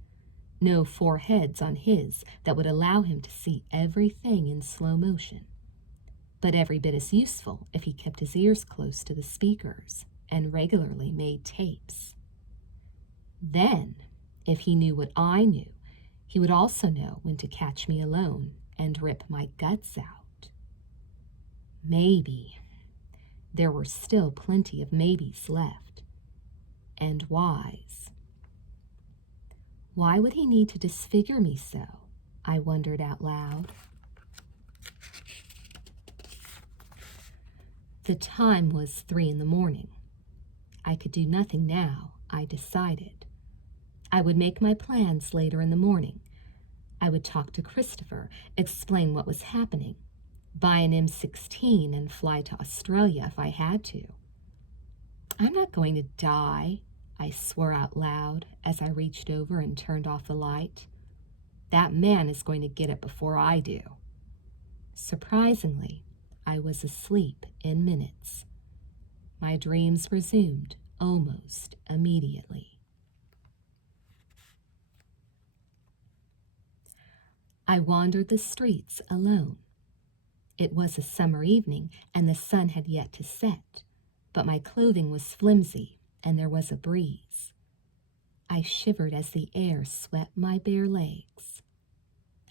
No 4 heads on his that would allow him to see everything in slow motion. But every bit as useful if he kept his ears close to the speakers and regularly made tapes. Then, if he knew what I knew, he would also know when to catch me alone and rip my guts out. Maybe. There were still plenty of maybes left. And whys. Why would he need to disfigure me so? I wondered out loud. The time was 3 a.m. I could do nothing now, I decided. I would make my plans later in the morning. I would talk to Christopher, explain what was happening, buy an M16 and fly to Australia if I had to. I'm not going to die, I swore out loud as I reached over and turned off the light. That man is going to get it before I do. Surprisingly, I was asleep in minutes. My dreams resumed almost immediately. I wandered the streets alone. It was a summer evening, and the sun had yet to set, but my clothing was flimsy, and there was a breeze. I shivered as the air swept my bare legs.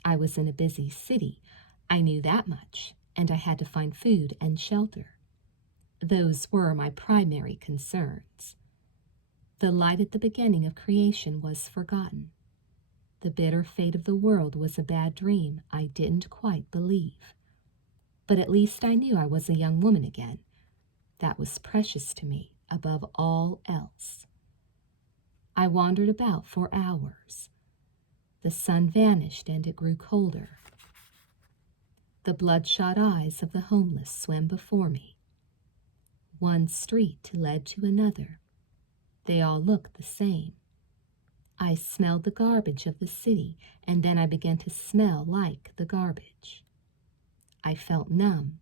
I was in a busy city, I knew that much, and I had to find food and shelter. Those were my primary concerns. The light at the beginning of creation was forgotten. The bitter fate of the world was a bad dream I didn't quite believe. But at least I knew I was a young woman again. That was precious to me above all else. I wandered about for hours. The sun vanished and it grew colder. The bloodshot eyes of the homeless swam before me. One street led to another. They all looked the same. I smelled the garbage of the city, and then I began to smell like the garbage. I felt numb,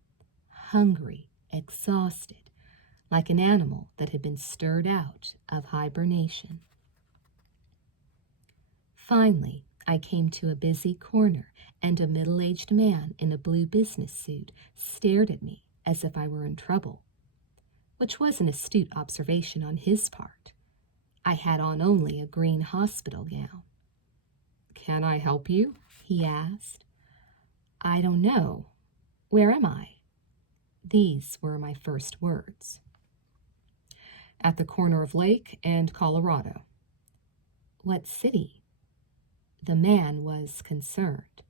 hungry, exhausted, like an animal that had been stirred out of hibernation. Finally, I came to a busy corner, and a middle-aged man in a blue business suit stared at me as if I were in trouble, which was an astute observation on his part. I had on only a green hospital gown. "Can I help you?" he asked. I don't know. Where am I? These were my first words. "At the corner of Lake and Colorado." What city? The man was concerned.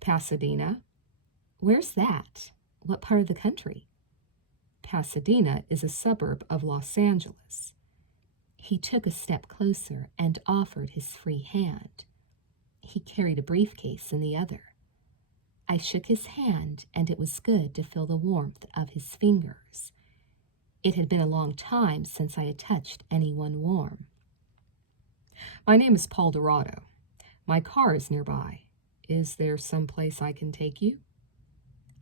"Pasadena." Where's that? What part of the country? Pasadena is a suburb of Los Angeles. He took a step closer and offered his free hand. He carried a briefcase in the other. I shook his hand, and it was good to feel the warmth of his fingers. It had been a long time since I had touched anyone warm. "My name is Paul Dorado. My car is nearby. Is there some place I can take you?"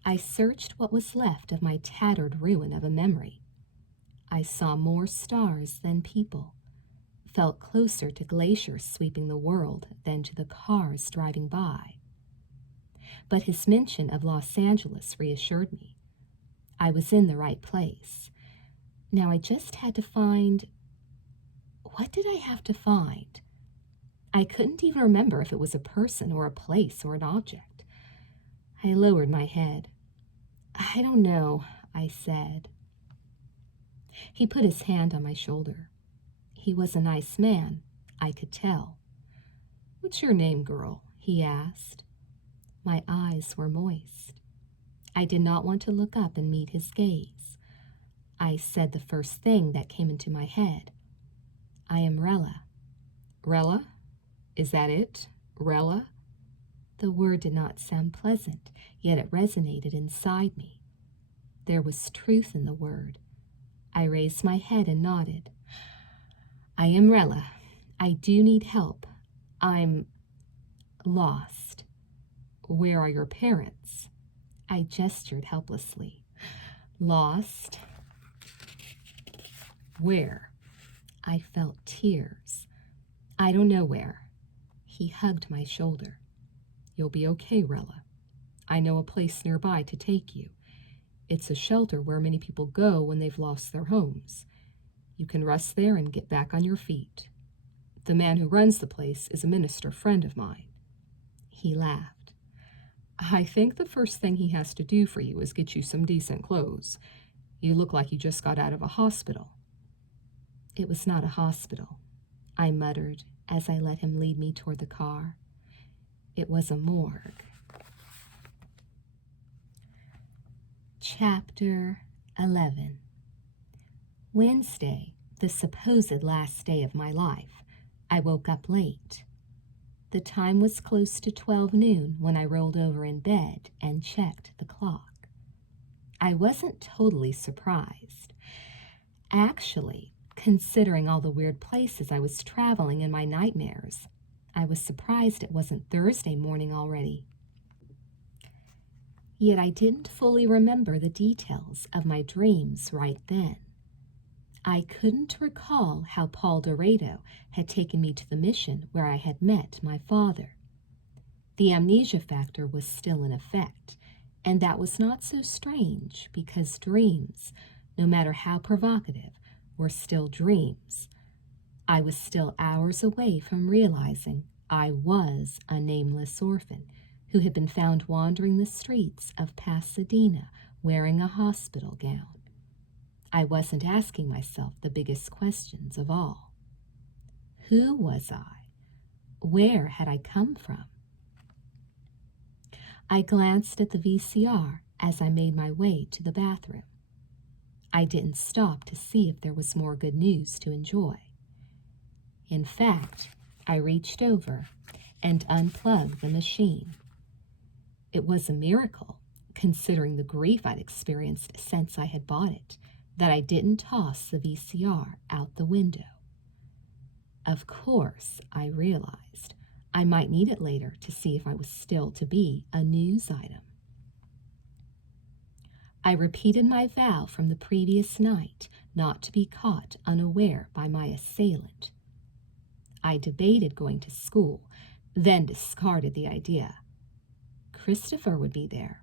I searched what was left of my tattered ruin of a memory. I saw more stars than people, felt closer to glaciers sweeping the world than to the cars driving by. But his mention of Los Angeles reassured me. I was in the right place. Now I just had to find... What did I have to find? I couldn't even remember if it was a person or a place or an object. I lowered my head. I don't know, I said. He put his hand on my shoulder. He was a nice man, I could tell. "What's your name, girl?" he asked. My eyes were moist. I did not want to look up and meet his gaze. I said the first thing that came into my head. I am Rela. Rela? Is that it? Rela? The word did not sound pleasant, yet it resonated inside me. There was truth in the word. I raised my head and nodded. I am Rela. I do need help. I'm lost. Where are your parents? I gestured helplessly. Lost. Where? I felt tears. I don't know where. He hugged my shoulder. You'll be okay, Rela. I know a place nearby to take you. It's a shelter where many people go when they've lost their homes. You can rest there and get back on your feet. The man who runs the place is a minister friend of mine. He laughed. I think the first thing he has to do for you is get you some decent clothes. You look like you just got out of a hospital. It was not a hospital, I muttered as I let him lead me toward the car. It was a morgue. Chapter 11. Wednesday, the supposed last day of my life, I woke up late. The time was close to 12 noon when I rolled over in bed and checked the clock. I wasn't totally surprised. Actually, considering all the weird places I was traveling in my nightmares, I was surprised it wasn't Thursday morning already. Yet I didn't fully remember the details of my dreams right then. I couldn't recall how Paul Dorado had taken me to the mission where I had met my father. The amnesia factor was still in effect, and that was not so strange because dreams, no matter how provocative, were still dreams. I was still hours away from realizing I was a nameless orphan who had been found wandering the streets of Pasadena wearing a hospital gown. I wasn't asking myself the biggest questions of all. Who was I? Where had I come from? I glanced at the VCR as I made my way to the bathroom. I didn't stop to see if there was more good news to enjoy. In fact, I reached over and unplugged the machine. It was a miracle, considering the grief I'd experienced since I had bought it, that I didn't toss the VCR out the window. Of course, I realized I might need it later to see if I was still to be a news item. I repeated my vow from the previous night not to be caught unaware by my assailant. I debated going to school, then discarded the idea. Christopher would be there,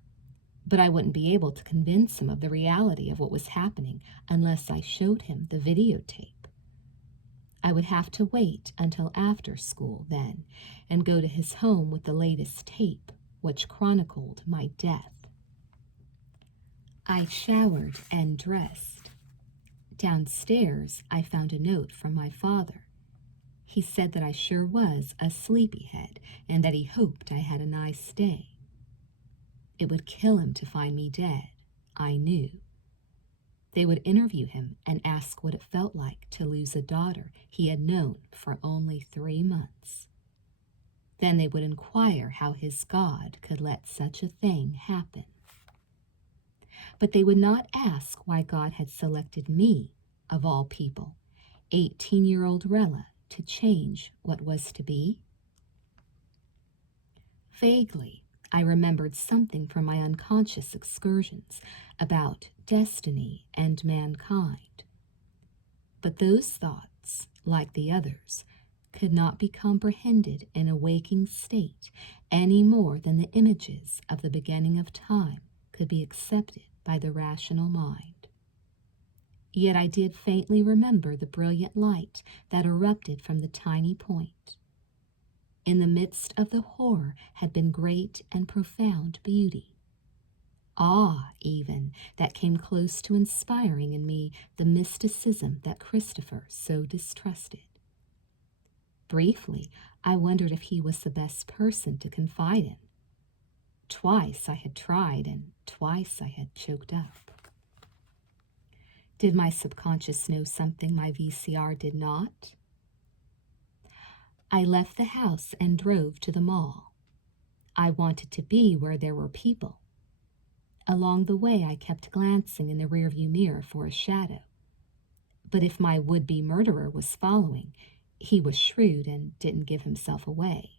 but I wouldn't be able to convince him of the reality of what was happening unless I showed him the videotape. I would have to wait until after school then and go to his home with the latest tape, which chronicled my death. I showered and dressed. Downstairs, I found a note from my father. He said that I sure was a sleepyhead and that he hoped I had a nice day. It would kill him to find me dead, I knew. They would interview him and ask what it felt like to lose a daughter he had known for only 3 months. Then they would inquire how his God could let such a thing happen. But they would not ask why God had selected me, of all people, 18-year-old Rela, to change what was to be. Vaguely, I remembered something from my unconscious excursions about destiny and mankind. But those thoughts, like the others, could not be comprehended in a waking state any more than the images of the beginning of time could be accepted by the rational mind. Yet I did faintly remember the brilliant light that erupted from the tiny point. In the midst of the horror had been great and profound beauty. Awe, even, that came close to inspiring in me the mysticism that Christopher so distrusted. Briefly, I wondered if he was the best person to confide in. Twice I had tried, and twice I had choked up. Did my subconscious know something my VCR did not? I left the house and drove to the mall. I wanted to be where there were people. Along the way, I kept glancing in the rearview mirror for a shadow. But if my would-be murderer was following, he was shrewd and didn't give himself away.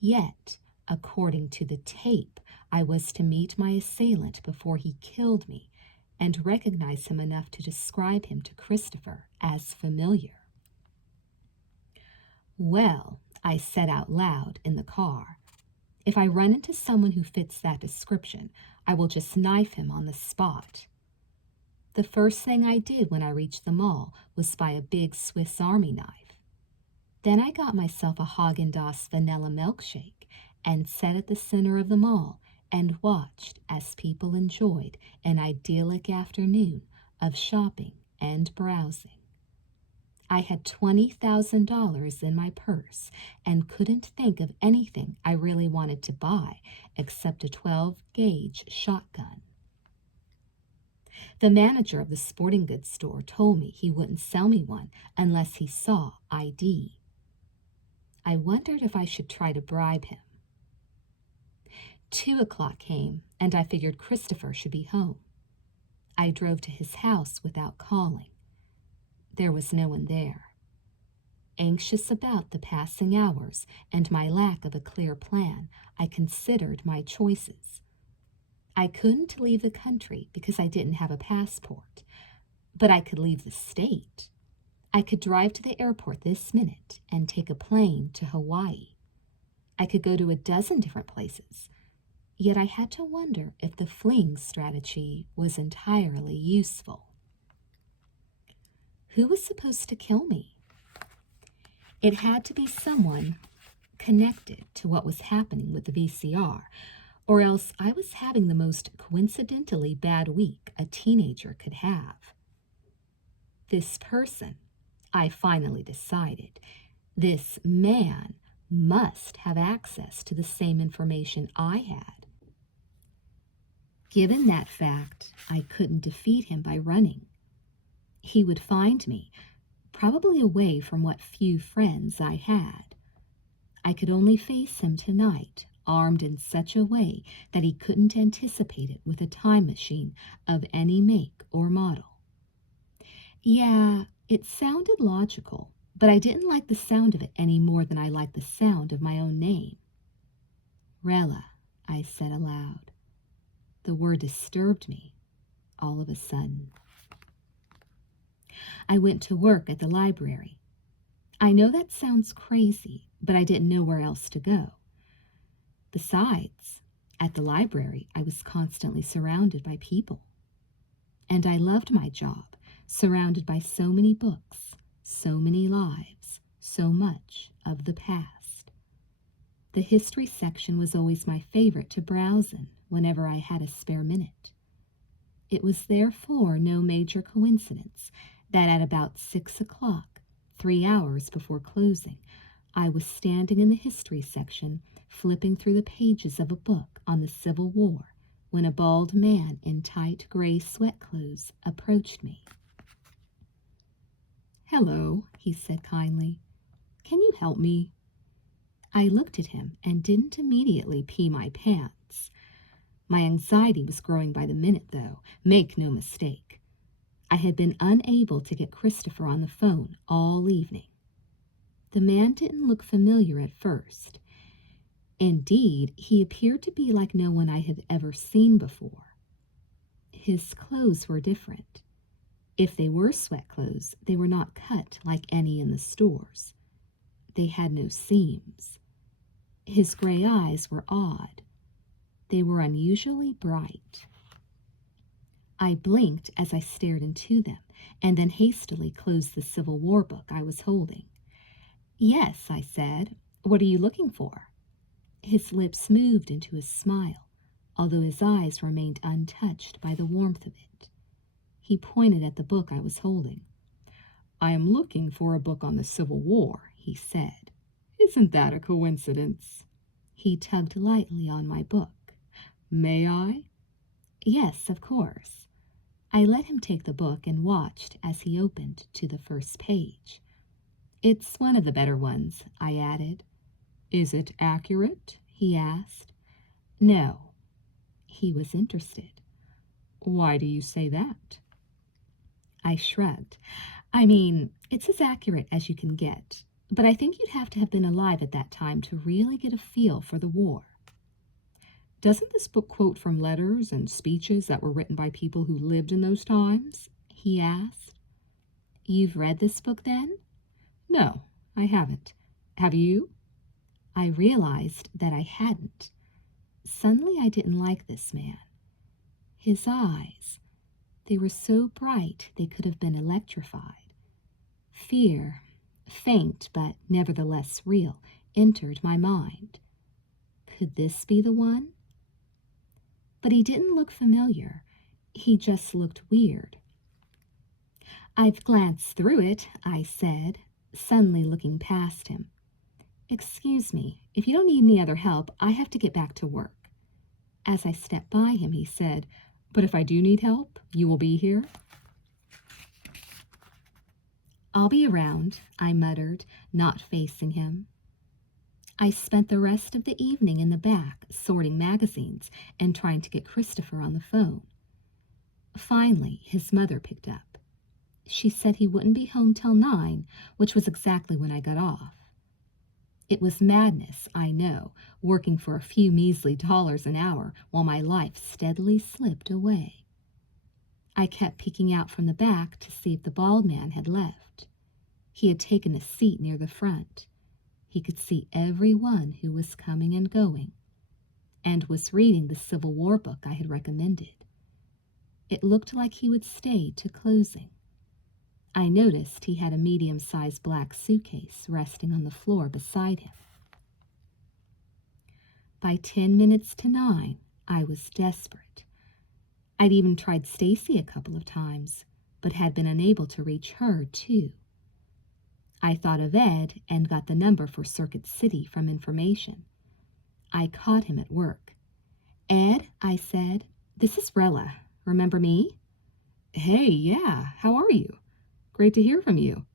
Yet, according to the tape, I was to meet my assailant before he killed me and recognize him enough to describe him to Christopher as familiar. Well, I said out loud in the car, if I run into someone who fits that description, I will just knife him on the spot. The first thing I did when I reached the mall was buy a big Swiss Army knife. Then I got myself a Haagen-Dazs vanilla milkshake and sat at the center of the mall and watched as people enjoyed an idyllic afternoon of shopping and browsing. I had $20,000 in my purse and couldn't think of anything I really wanted to buy except a 12-gauge shotgun. The manager of the sporting goods store told me he wouldn't sell me one unless he saw ID. I wondered if I should try to bribe him. 2 o'clock came, and I figured Christopher should be home. I drove to his house without calling. There was no one there. Anxious about the passing hours and my lack of a clear plan, I considered my choices. I couldn't leave the country because I didn't have a passport, but I could leave the state. I could drive to the airport this minute and take a plane to Hawaii. I could go to a dozen different places, yet I had to wonder if the fleeing strategy was entirely useful. Who was supposed to kill me? It had to be someone connected to what was happening with the VCR, or else I was having the most coincidentally bad week a teenager could have. This person, I finally decided, this man must have access to the same information I had. Given that fact, I couldn't defeat him by running. He would find me, probably away from what few friends I had. I could only face him tonight, armed in such a way that he couldn't anticipate it with a time machine of any make or model. Yeah, it sounded logical, but I didn't like the sound of it any more than I liked the sound of my own name. Rela, I said aloud. The word disturbed me all of a sudden. I went to work at the library. I know that sounds crazy, but I didn't know where else to go. Besides, at the library, I was constantly surrounded by people. And I loved my job, surrounded by so many books, so many lives, so much of the past. The history section was always my favorite to browse in whenever I had a spare minute. It was therefore no major coincidence that at about 6 o'clock, 3 hours before closing, I was standing in the history section, flipping through the pages of a book on the Civil War, when a bald man in tight gray sweat clothes approached me. "Hello," he said kindly. "Can you help me?" I looked at him and didn't immediately pee my pants. My anxiety was growing by the minute, though, make no mistake. I had been unable to get Christopher on the phone all evening. The man didn't look familiar at first. Indeed, he appeared to be like no one I had ever seen before. His clothes were different. If they were sweat clothes, they were not cut like any in the stores. They had no seams. His gray eyes were odd. They were unusually bright. I blinked as I stared into them, and then hastily closed the Civil War book I was holding. "Yes," I said. "What are you looking for?" His lips moved into a smile, although his eyes remained untouched by the warmth of it. He pointed at the book I was holding. "I am looking for a book on the Civil War," he said. "Isn't that a coincidence?" He tugged lightly on my book. "May I?" "Yes, of course." I let him take the book and watched as he opened to the first page. It's one of the better ones, I added. Is it accurate? He asked. No. He was interested. Why do you say that? I shrugged. I mean, it's as accurate as you can get, but I think you'd have to have been alive at that time to really get a feel for the war. Doesn't this book quote from letters and speeches that were written by people who lived in those times? He asked. You've read this book then? No, I haven't. Have you? I realized that I hadn't. Suddenly I didn't like this man. His eyes, they were so bright they could have been electrified. Fear, faint but nevertheless real, entered my mind. Could this be the one? But he didn't look familiar. He just looked weird. I've glanced through it, I said, suddenly looking past him. Excuse me, if you don't need any other help, I have to get back to work. As I stepped by him, he said, But if I do need help, you will be here? I'll be around, I muttered, not facing him. I spent the rest of the evening in the back, sorting magazines and trying to get Christopher on the phone. Finally, his mother picked up. She said he wouldn't be home till 9, which was exactly when I got off. It was madness, I know, working for a few measly dollars an hour while my life steadily slipped away. I kept peeking out from the back to see if the bald man had left. He had taken a seat near the front. He could see everyone who was coming and going, and was reading the Civil War book I had recommended. It looked like he would stay to closing. I noticed he had a medium-sized black suitcase resting on the floor beside him. By 10 minutes to 9, I was desperate. I'd even tried Stacy a couple of times, but had been unable to reach her, too. I thought of Ed and got the number for Circuit City from information. I caught him at work. Ed, I said, this is Rela. Remember me? Hey, yeah, how are you? Great to hear from you.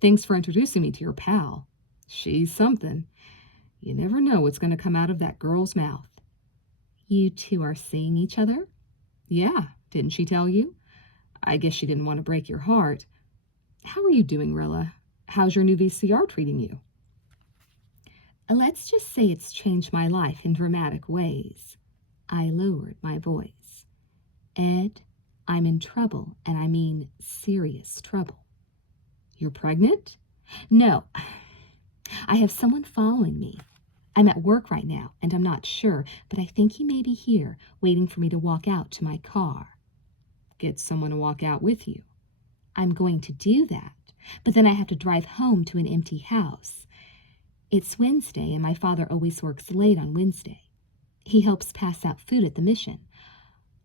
Thanks for introducing me to your pal. She's something. You never know what's going to come out of that girl's mouth. You two are seeing each other? Yeah, didn't she tell you? I guess she didn't want to break your heart. How are you doing, Rilla? How's your new VCR treating you? Let's just say it's changed my life in dramatic ways. I lowered my voice. Ed, I'm in trouble, and I mean serious trouble. You're pregnant? No. I have someone following me. I'm at work right now, and I'm not sure, but I think he may be here, waiting for me to walk out to my car. Get someone to walk out with you. I'm going to do that, but then I have to drive home to an empty house. It's Wednesday, and my father always works late on Wednesday. He helps pass out food at the mission.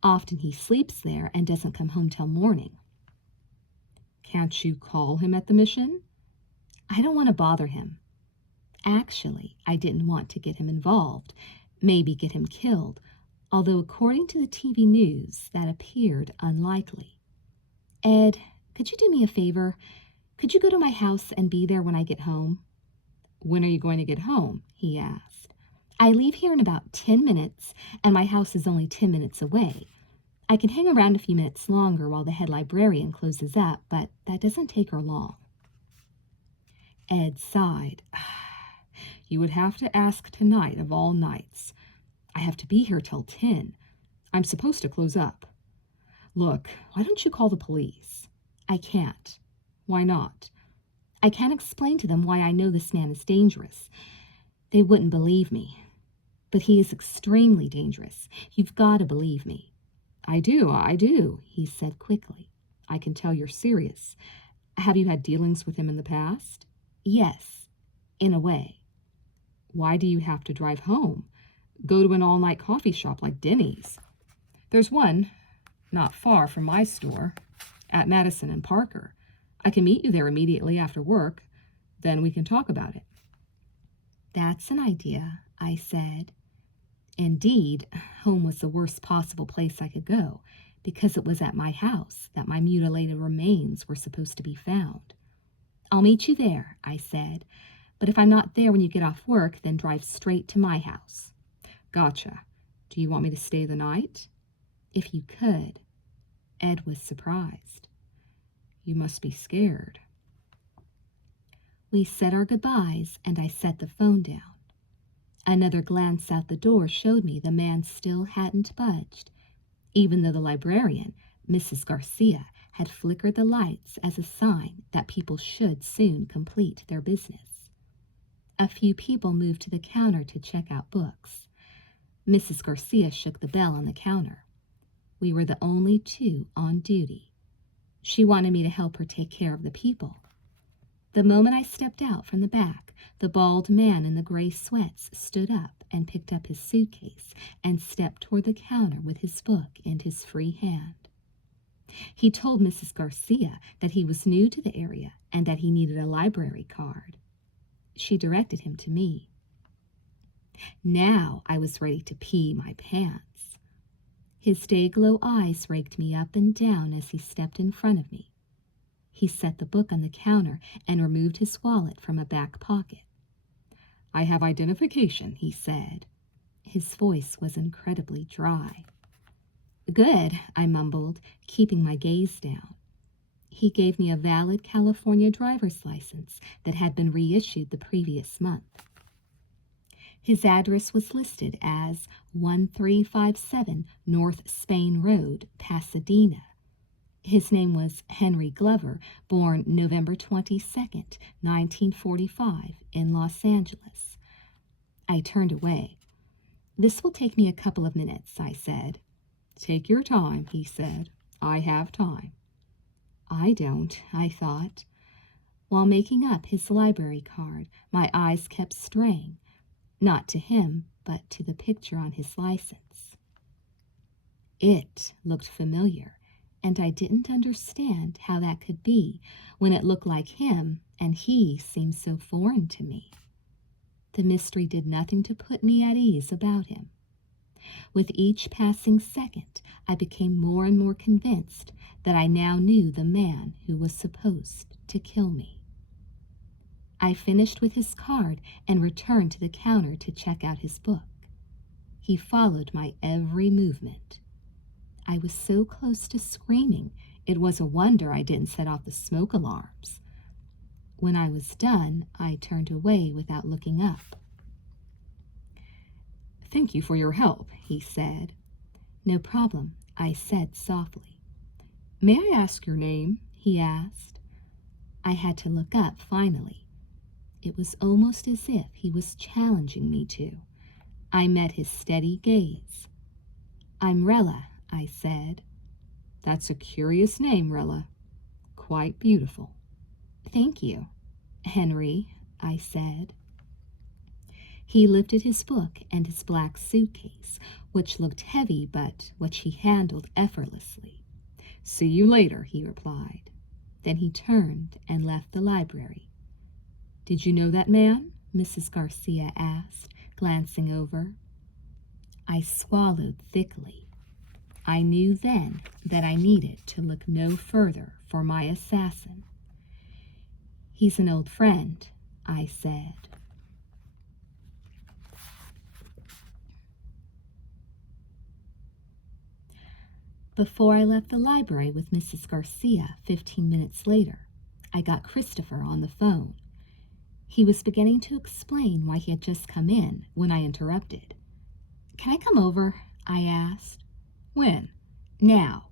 Often he sleeps there and doesn't come home till morning. Can't you call him at the mission? I don't want to bother him. Actually, I didn't want to get him involved, maybe get him killed, although according to the TV news, that appeared unlikely. Ed, could you do me a favor? Could you go to my house and be there when I get home? When are you going to get home? He asked. I leave here in about 10 minutes, and my house is only 10 minutes away. I can hang around a few minutes longer while the head librarian closes up, but that doesn't take her long. Ed sighed. You would have to ask tonight of all nights. I have to be here till 10. I'm supposed to close up. Look, why don't you call the police? I can't. Why not? I can't explain to them why I know this man is dangerous. They wouldn't believe me. But he is extremely dangerous. You've got to believe me. I do, he said quickly. I can tell you're serious. Have you had dealings with him in the past? Yes, in a way. Why do you have to drive home? Go to an all-night coffee shop like Denny's. There's one, not far from my store, at Madison and Parker. I can meet you there immediately after work. Then we can talk about it. That's an idea, I said. Indeed, home was the worst possible place I could go, because it was at my house that my mutilated remains were supposed to be found. I'll meet you there, I said, but if I'm not there when you get off work, then drive straight to my house. Gotcha. Do you want me to stay the night? If you could. Ed was surprised. You must be scared. We said our goodbyes, and I set the phone down. Another glance out the door showed me the man still hadn't budged, even though the librarian, Mrs. Garcia, had flickered the lights as a sign that people should soon complete their business. A few people moved to the counter to check out books. Mrs. Garcia shook the bell on the counter. We were the only two on duty. She wanted me to help her take care of the people. The moment I stepped out from the back, the bald man in the gray sweats stood up and picked up his suitcase and stepped toward the counter with his book in his free hand. He told Mrs. Garcia that he was new to the area and that he needed a library card. She directed him to me. Now I was ready to pee my pants. His day-glow eyes raked me up and down as he stepped in front of me. He set the book on the counter and removed his wallet from a back pocket. I have identification, he said. His voice was incredibly dry. Good, I mumbled, keeping my gaze down. He gave me a valid California driver's license that had been reissued the previous month. His address was listed as 1357 North Spain Road, Pasadena. His name was Henry Glover, born November 22nd, 1945, in Los Angeles. I turned away. This will take me a couple of minutes, I said. Take your time, he said. I have time. I don't, I thought. While making up his library card, my eyes kept straying, not to him, but to the picture on his license. It looked familiar, and I didn't understand how that could be when it looked like him and he seemed so foreign to me. The mystery did nothing to put me at ease about him. With each passing second, I became more and more convinced that I now knew the man who was supposed to kill me. I finished with his card and returned to the counter to check out his book. He followed my every movement. I was so close to screaming, it was a wonder I didn't set off the smoke alarms. When I was done, I turned away without looking up. Thank you for your help, he said. No problem, I said softly. May I ask your name? He asked. I had to look up finally. It was almost as if he was challenging me to. I met his steady gaze. I'm Rela, I said. That's a curious name, Rela. Quite beautiful. Thank you, Henry, I said. He lifted his book and his black suitcase, which looked heavy but which he handled effortlessly. See you later, he replied. Then he turned and left the library. Did you know that man? Mrs. Garcia asked, glancing over. I swallowed thickly. I knew then that I needed to look no further for my assassin. He's an old friend, I said. Before I left the library with Mrs. Garcia 15 minutes later, I got Christopher on the phone. He was beginning to explain why he had just come in when I interrupted. Can I come over? I asked. When? Now.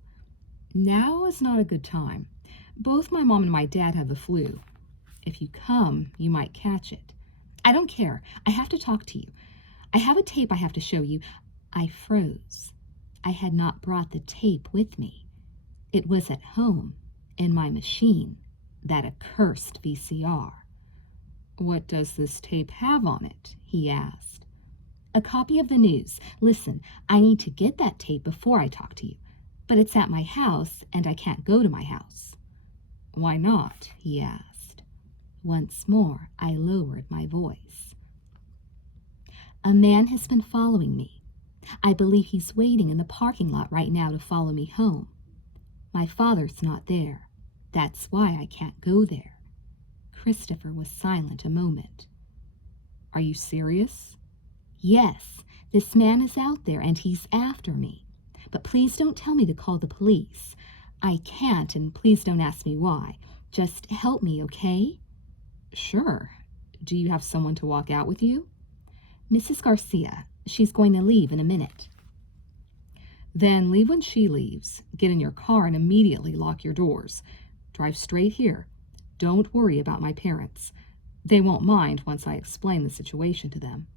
Now is not a good time. Both my mom and my dad have the flu. If you come, you might catch it. I don't care. I have to talk to you. I have a tape I have to show you. I froze. I had not brought the tape with me. It was at home, in my machine, that accursed VCR. What does this tape have on it? He asked. A copy of the news. Listen, I need to get that tape before I talk to you. But it's at my house, and I can't go to my house. Why not? He asked. Once more, I lowered my voice. A man has been following me. I believe he's waiting in the parking lot right now to follow me home. My father's not there. That's why I can't go there." Christopher was silent a moment. "Are you serious?" "Yes, this man is out there and he's after me. But please don't tell me to call the police. I can't, and please don't ask me why. Just help me, okay?" "Sure. Do you have someone to walk out with you?" "Mrs. Garcia. She's going to leave in a minute." "Then leave when she leaves. Get in your car and immediately lock your doors. Drive straight here. Don't worry about my parents. They won't mind once I explain the situation to them."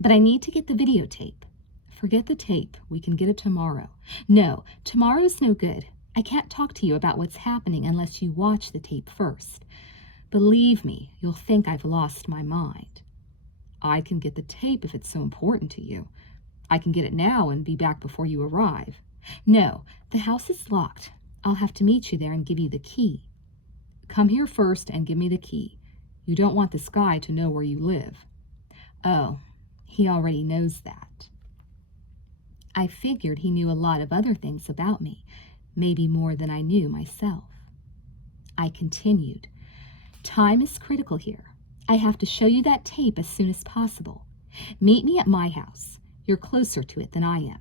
"But I need to get the videotape." "Forget the tape. We can get it tomorrow." "No, tomorrow's no good. I can't talk to you about what's happening unless you watch the tape first. Believe me, you'll think I've lost my mind." "I can get the tape if it's so important to you. I can get it now and be back before you arrive." "No, the house is locked. I'll have to meet you there and give you the key." "Come here first and give me the key. You don't want this guy to know where you live." "Oh, he already knows that." I figured he knew a lot of other things about me, maybe more than I knew myself. I continued, "Time is critical here. I have to show you that tape as soon as possible. Meet me at my house. You're closer to it than I am.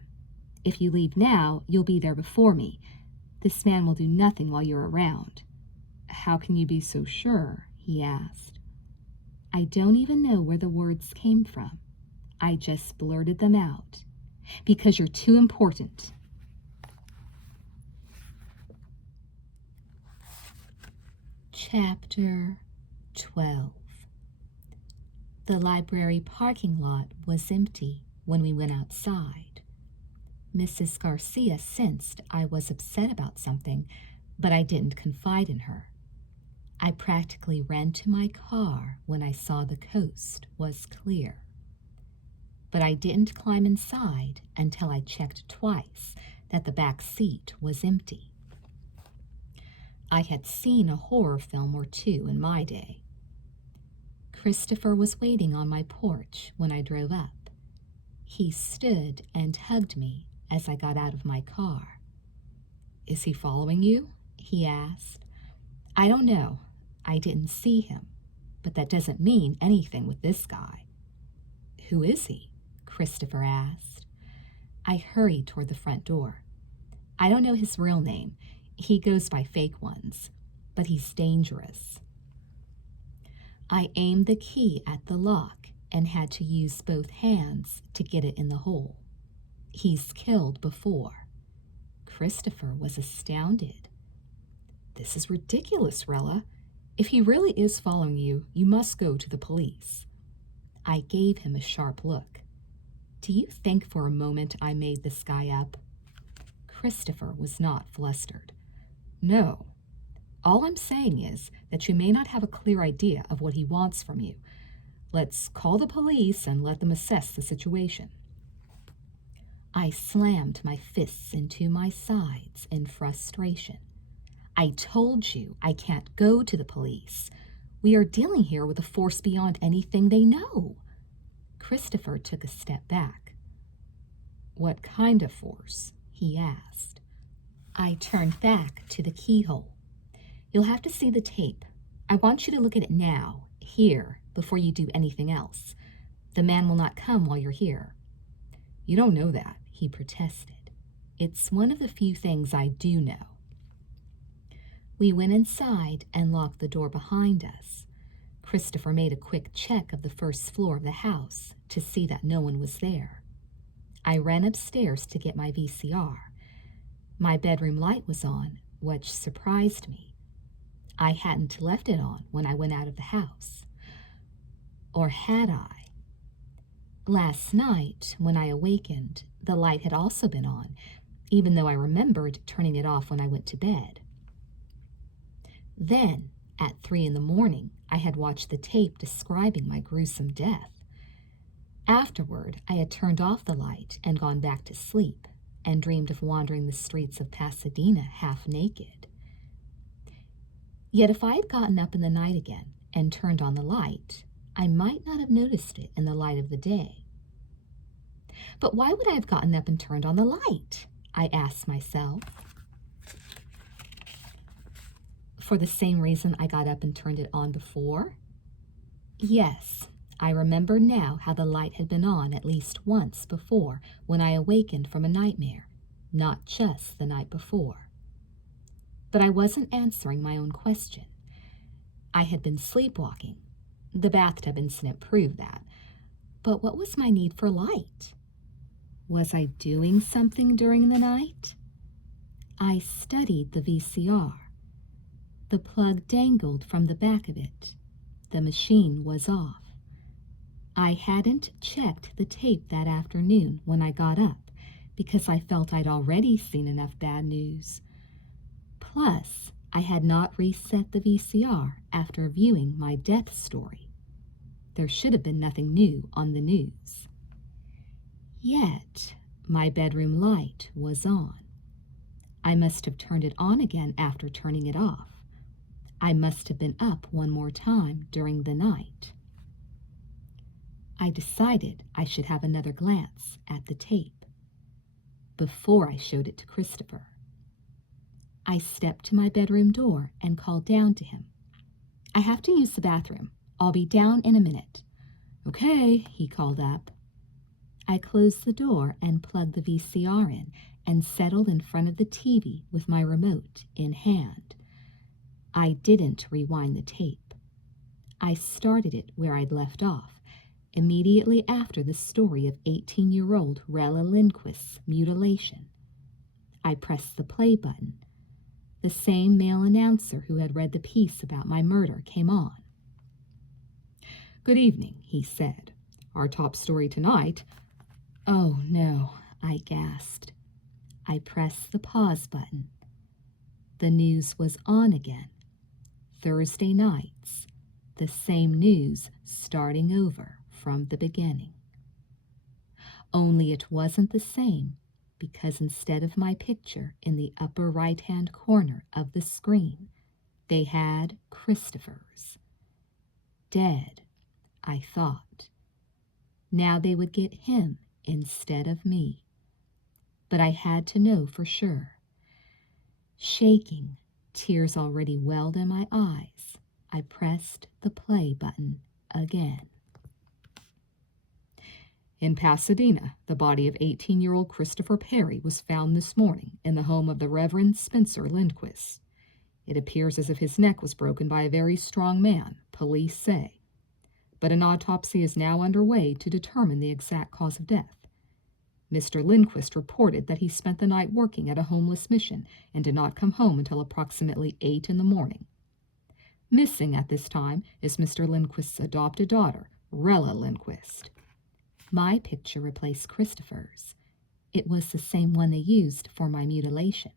If you leave now, you'll be there before me. This man will do nothing while you're around." "How can you be so sure?" he asked. I don't even know where the words came from. I just blurted them out. "Because you're too important." Chapter 12. The library parking lot was empty when we went outside. Mrs. Garcia sensed I was upset about something, but I didn't confide in her. I practically ran to my car when I saw the coast was clear. But I didn't climb inside until I checked twice that the back seat was empty. I had seen a horror film or two in my day. Christopher was waiting on my porch when I drove up. He stood and hugged me as I got out of my car. "Is he following you?" he asked. "I don't know. I didn't see him, but that doesn't mean anything with this guy." "Who is he?" Christopher asked. I hurried toward the front door. "I don't know his real name. He goes by fake ones, but he's dangerous." I aimed the key at the lock and had to use both hands to get it in the hole. "He's killed before." Christopher was astounded. "This is ridiculous, Rela. If he really is following you, you must go to the police." I gave him a sharp look. "Do you think for a moment I made this guy up?" Christopher was not flustered. "No. All I'm saying is that you may not have a clear idea of what he wants from you. Let's call the police and let them assess the situation." I slammed my fists into my sides in frustration. "I told you I can't go to the police. We are dealing here with a force beyond anything they know." Christopher took a step back. "What kind of force?" he asked. I turned back to the keyhole. "You'll have to see the tape. I want you to look at it now, here, before you do anything else. The man will not come while you're here." "You don't know that," he protested. "It's one of the few things I do know." We went inside and locked the door behind us. Christopher made a quick check of the first floor of the house to see that no one was there. I ran upstairs to get my VCR. My bedroom light was on, which surprised me. I hadn't left it on when I went out of the house. Or had I? Last night, when I awakened, the light had also been on, even though I remembered turning it off when I went to bed. Then, at 3 a.m, I had watched the tape describing my gruesome death. Afterward, I had turned off the light and gone back to sleep, and dreamed of wandering the streets of Pasadena half naked. Yet if I had gotten up in the night again and turned on the light, I might not have noticed it in the light of the day. But why would I have gotten up and turned on the light? I asked myself. For the same reason I got up and turned it on before? Yes, I remember now how the light had been on at least once before when I awakened from a nightmare, not just the night before. But I wasn't answering my own question. I had been sleepwalking. The bathtub incident proved that. But what was my need for light? Was I doing something during the night? I studied the VCR. The plug dangled from the back of it. The machine was off. I hadn't checked the tape that afternoon when I got up because I felt I'd already seen enough bad news. Plus, I had not reset the VCR after viewing my death story. There should have been nothing new on the news. Yet, my bedroom light was on. I must have turned it on again after turning it off. I must have been up one more time during the night. I decided I should have another glance at the tape before I showed it to Christopher. I stepped to my bedroom door and called down to him. "I have to use the bathroom. I'll be down in a minute." "Okay," he called up. I closed the door and plugged the VCR in and settled in front of the TV with my remote in hand. I didn't rewind the tape. I started it where I'd left off, immediately after the story of 18-year-old Rela Lindquist's mutilation. I pressed the play button. The same male announcer who had read the piece about my murder came on. "Good evening," he said. "Our top story tonight—" "Oh, no," I gasped. I pressed the pause button. The news was on again. Thursday nights, the same news starting over from the beginning. Only it wasn't the same because instead of my picture in the upper right-hand corner of the screen, they had Christopher's. Dead, I thought. Now they would get him instead of me. But I had to know for sure. Shaking, tears already welled in my eyes, I pressed the play button again. In Pasadena, the body of 18-year-old Christopher Perry was found this morning in the home of the Reverend Spencer Lindquist. It appears as if his neck was broken by a very strong man, police say. But an autopsy is now underway to determine the exact cause of death. Mr. Lindquist reported that he spent the night working at a homeless mission and did not come home until approximately 8 in the morning. Missing at this time is Mr. Lindquist's adopted daughter, Rela Lindquist. My picture replaced Christopher's. It was the same one they used for my mutilation.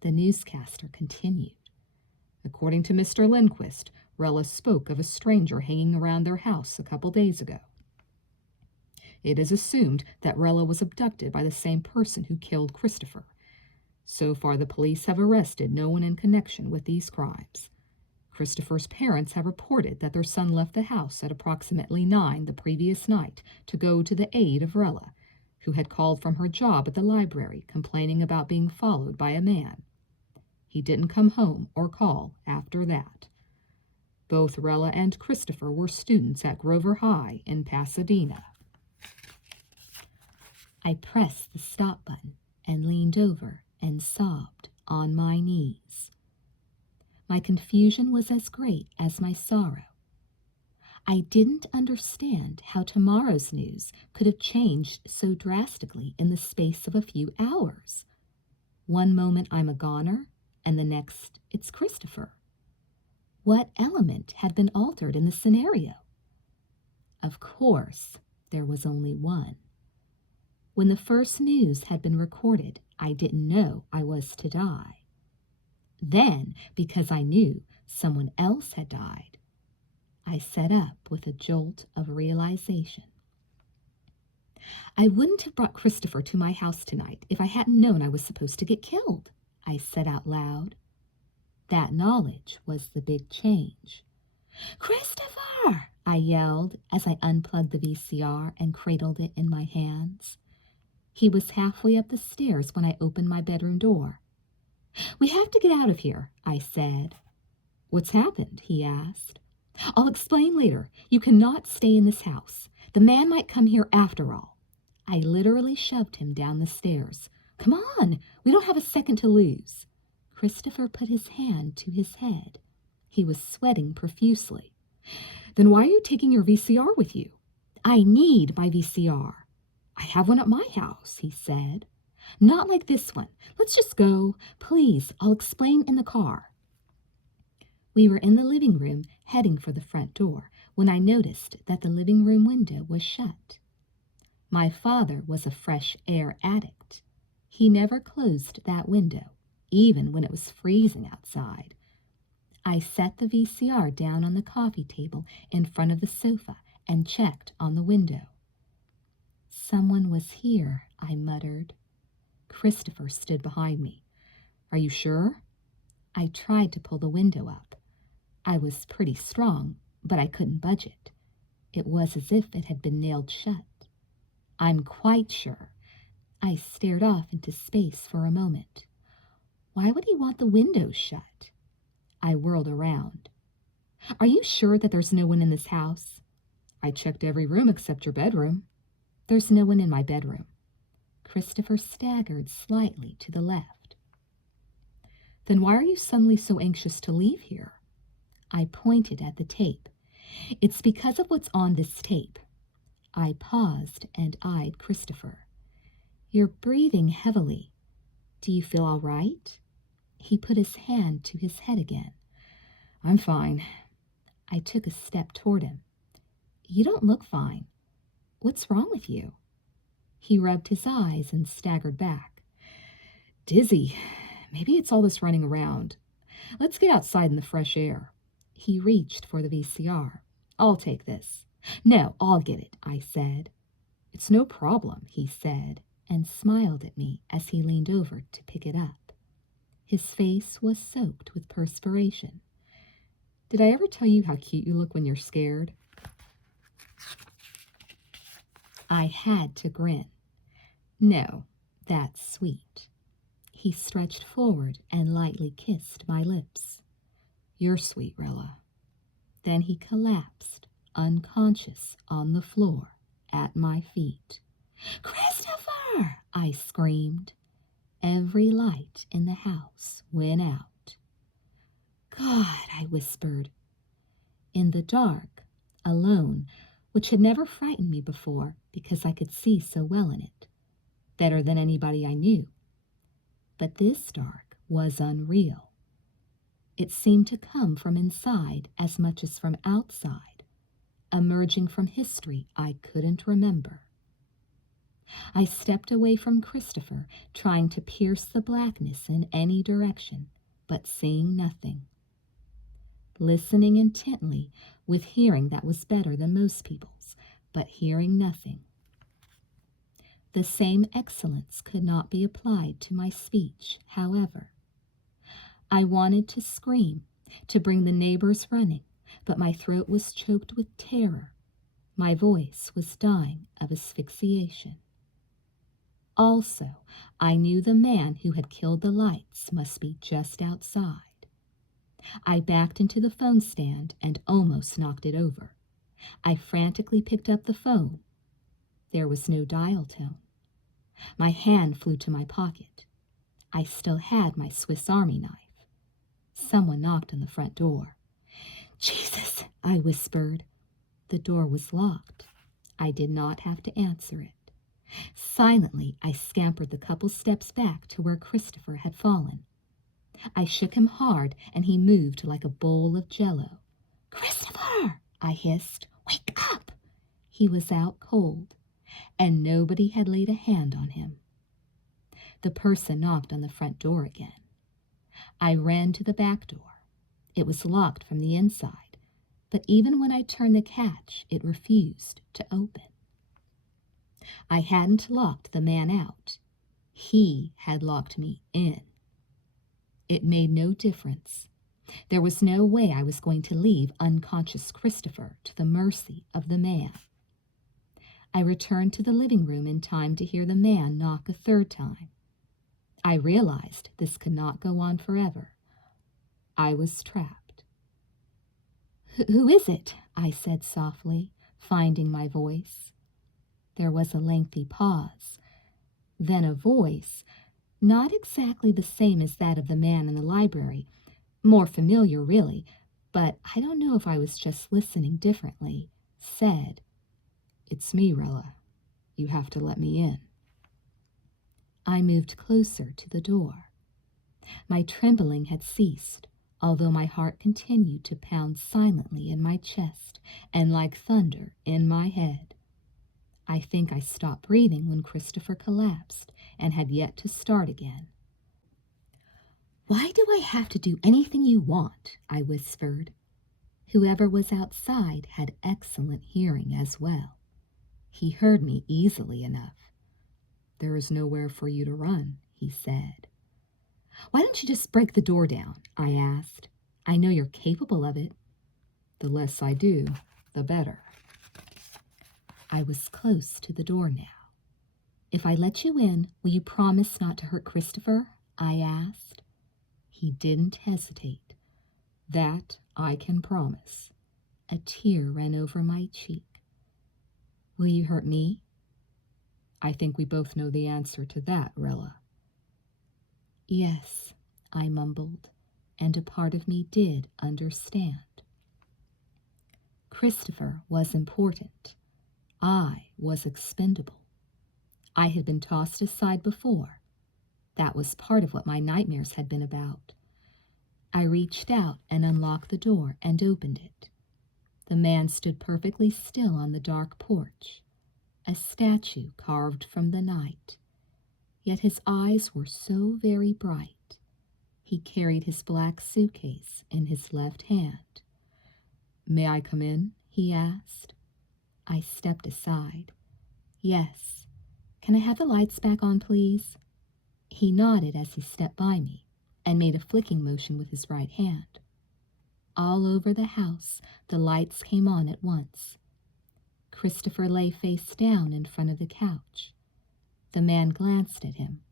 The newscaster continued. According to Mr. Lindquist, Rela spoke of a stranger hanging around their house a couple days ago. It is assumed that Rela was abducted by the same person who killed Christopher. So far, the police have arrested no one in connection with these crimes. Christopher's parents have reported that their son left the house at approximately 9 the previous night to go to the aid of Rela, who had called from her job at the library complaining about being followed by a man. He didn't come home or call after that. Both Rela and Christopher were students at Grover High in Pasadena. I pressed the stop button and leaned over and sobbed on my knees. My confusion was as great as my sorrow. I didn't understand how tomorrow's news could have changed so drastically in the space of a few hours. One moment I'm a goner, and the next it's Christopher. What element had been altered in the scenario? Of course, there was only one. When the first news had been recorded, I didn't know I was to die. Then, because I knew someone else had died, I sat up with a jolt of realization. I wouldn't have brought Christopher to my house tonight if I hadn't known I was supposed to get killed, I said out loud. That knowledge was the big change. "Christopher!" I yelled as I unplugged the VCR and cradled it in my hands. He was halfway up the stairs when I opened my bedroom door. "We have to get out of here," I said. "What's happened?" he asked. "I'll explain later. You cannot stay in this house. The man might come here after all." I literally shoved him down the stairs. "Come on, we don't have a second to lose." Christopher put his hand to his head. He was sweating profusely. "Then why are you taking your VCR with you?" "I need my VCR. "I have one at my house," he said. "Not like this one. Let's just go. Please, I'll explain in the car." We were in the living room, heading for the front door, when I noticed that the living room window was shut. My father was a fresh air addict. He never closed that window, even when it was freezing outside. I set the VCR down on the coffee table in front of the sofa and checked on the window. "Someone was here," I muttered. Christopher stood behind me. "Are you sure?" I tried to pull the window up. I was pretty strong, but I couldn't budge it. It was as if it had been nailed shut. "I'm quite sure." I stared off into space for a moment. Why would he want the window shut? I whirled around. "Are you sure that there's no one in this house?" "I checked every room except your bedroom." "There's no one in my bedroom." Christopher staggered slightly to the left. "Then why are you suddenly so anxious to leave here?" I pointed at the tape. "It's because of what's on this tape." I paused and eyed Christopher. "You're breathing heavily. Do you feel all right?" He put his hand to his head again. "I'm fine." I took a step toward him. "You don't look fine. What's wrong with you?" He rubbed his eyes and staggered back. "Dizzy. Maybe it's all this running around. Let's get outside in the fresh air." He reached for the VCR. "I'll take this." "No, I'll get it," I said. "It's no problem," he said, and smiled at me as he leaned over to pick it up. His face was soaked with perspiration. "Did I ever tell you how cute you look when you're scared?" I had to grin. "No, that's sweet." He stretched forward and lightly kissed my lips. "You're sweet, Rela." Then he collapsed, unconscious, on the floor at my feet. "Christopher!" I screamed. Every light in the house went out. "God," I whispered. In the dark, alone, which had never frightened me before because I could see so well in it, better than anybody I knew. But this dark was unreal. It seemed to come from inside as much as from outside, emerging from history I couldn't remember. I stepped away from Christopher, trying to pierce the blackness in any direction, but seeing nothing. Listening intently, with hearing that was better than most people's, but hearing nothing. The same excellence could not be applied to my speech, however. I wanted to scream, to bring the neighbors running, but my throat was choked with terror. My voice was dying of asphyxiation. Also, I knew the man who had killed the lights must be just outside. I backed into the phone stand and almost knocked it over. I frantically picked up the phone. There was no dial tone. My hand flew to my pocket. I still had my Swiss Army knife. Someone knocked on the front door. "Jesus," I whispered. The door was locked. I did not have to answer it. Silently, I scampered the couple steps back to where Christopher had fallen. I shook him hard, and he moved like a bowl of jello. "Christopher!" I hissed. "Wake up!" He was out cold, and nobody had laid a hand on him. The person knocked on the front door again. I ran to the back door. It was locked from the inside, but even when I turned the catch, it refused to open. I hadn't locked the man out. He had locked me in. It made no difference. There was no way I was going to leave unconscious Christopher to the mercy of the man. I returned to the living room in time to hear the man knock a third time. I realized this could not go on forever. I was trapped. Who is it?" I said softly, finding my voice. There was a lengthy pause. Then a voice, not exactly the same as that of the man in the library, more familiar really, but I don't know if I was just listening differently, said, "It's me, Rela. You have to let me in." I moved closer to the door. My trembling had ceased, although my heart continued to pound silently in my chest and like thunder in my head. I think I stopped breathing when Christopher collapsed and had yet to start again. "Why do I have to do anything you want?" I whispered. Whoever was outside had excellent hearing as well. He heard me easily enough. "There is nowhere for you to run," he said. "Why don't you just break the door down?" I asked. "I know you're capable of it." "The less I do, the better." I was close to the door now. "If I let you in, will you promise not to hurt Christopher?" I asked. He didn't hesitate. "That I can promise." A tear ran over my cheek. "Will you hurt me?" "I think we both know the answer to that, Rela." "Yes," I mumbled, and a part of me did understand. Christopher was important. I was expendable. I had been tossed aside before. That was part of what my nightmares had been about. I reached out and unlocked the door and opened it. The man stood perfectly still on the dark porch, a statue carved from the night. Yet his eyes were so very bright. He carried his black suitcase in his left hand. "May I come in?" he asked. I stepped aside. "Yes. Can I have the lights back on, please?" He nodded as he stepped by me and made a flicking motion with his right hand. All over the house, the lights came on at once. Christopher lay face down in front of the couch. The man glanced at him.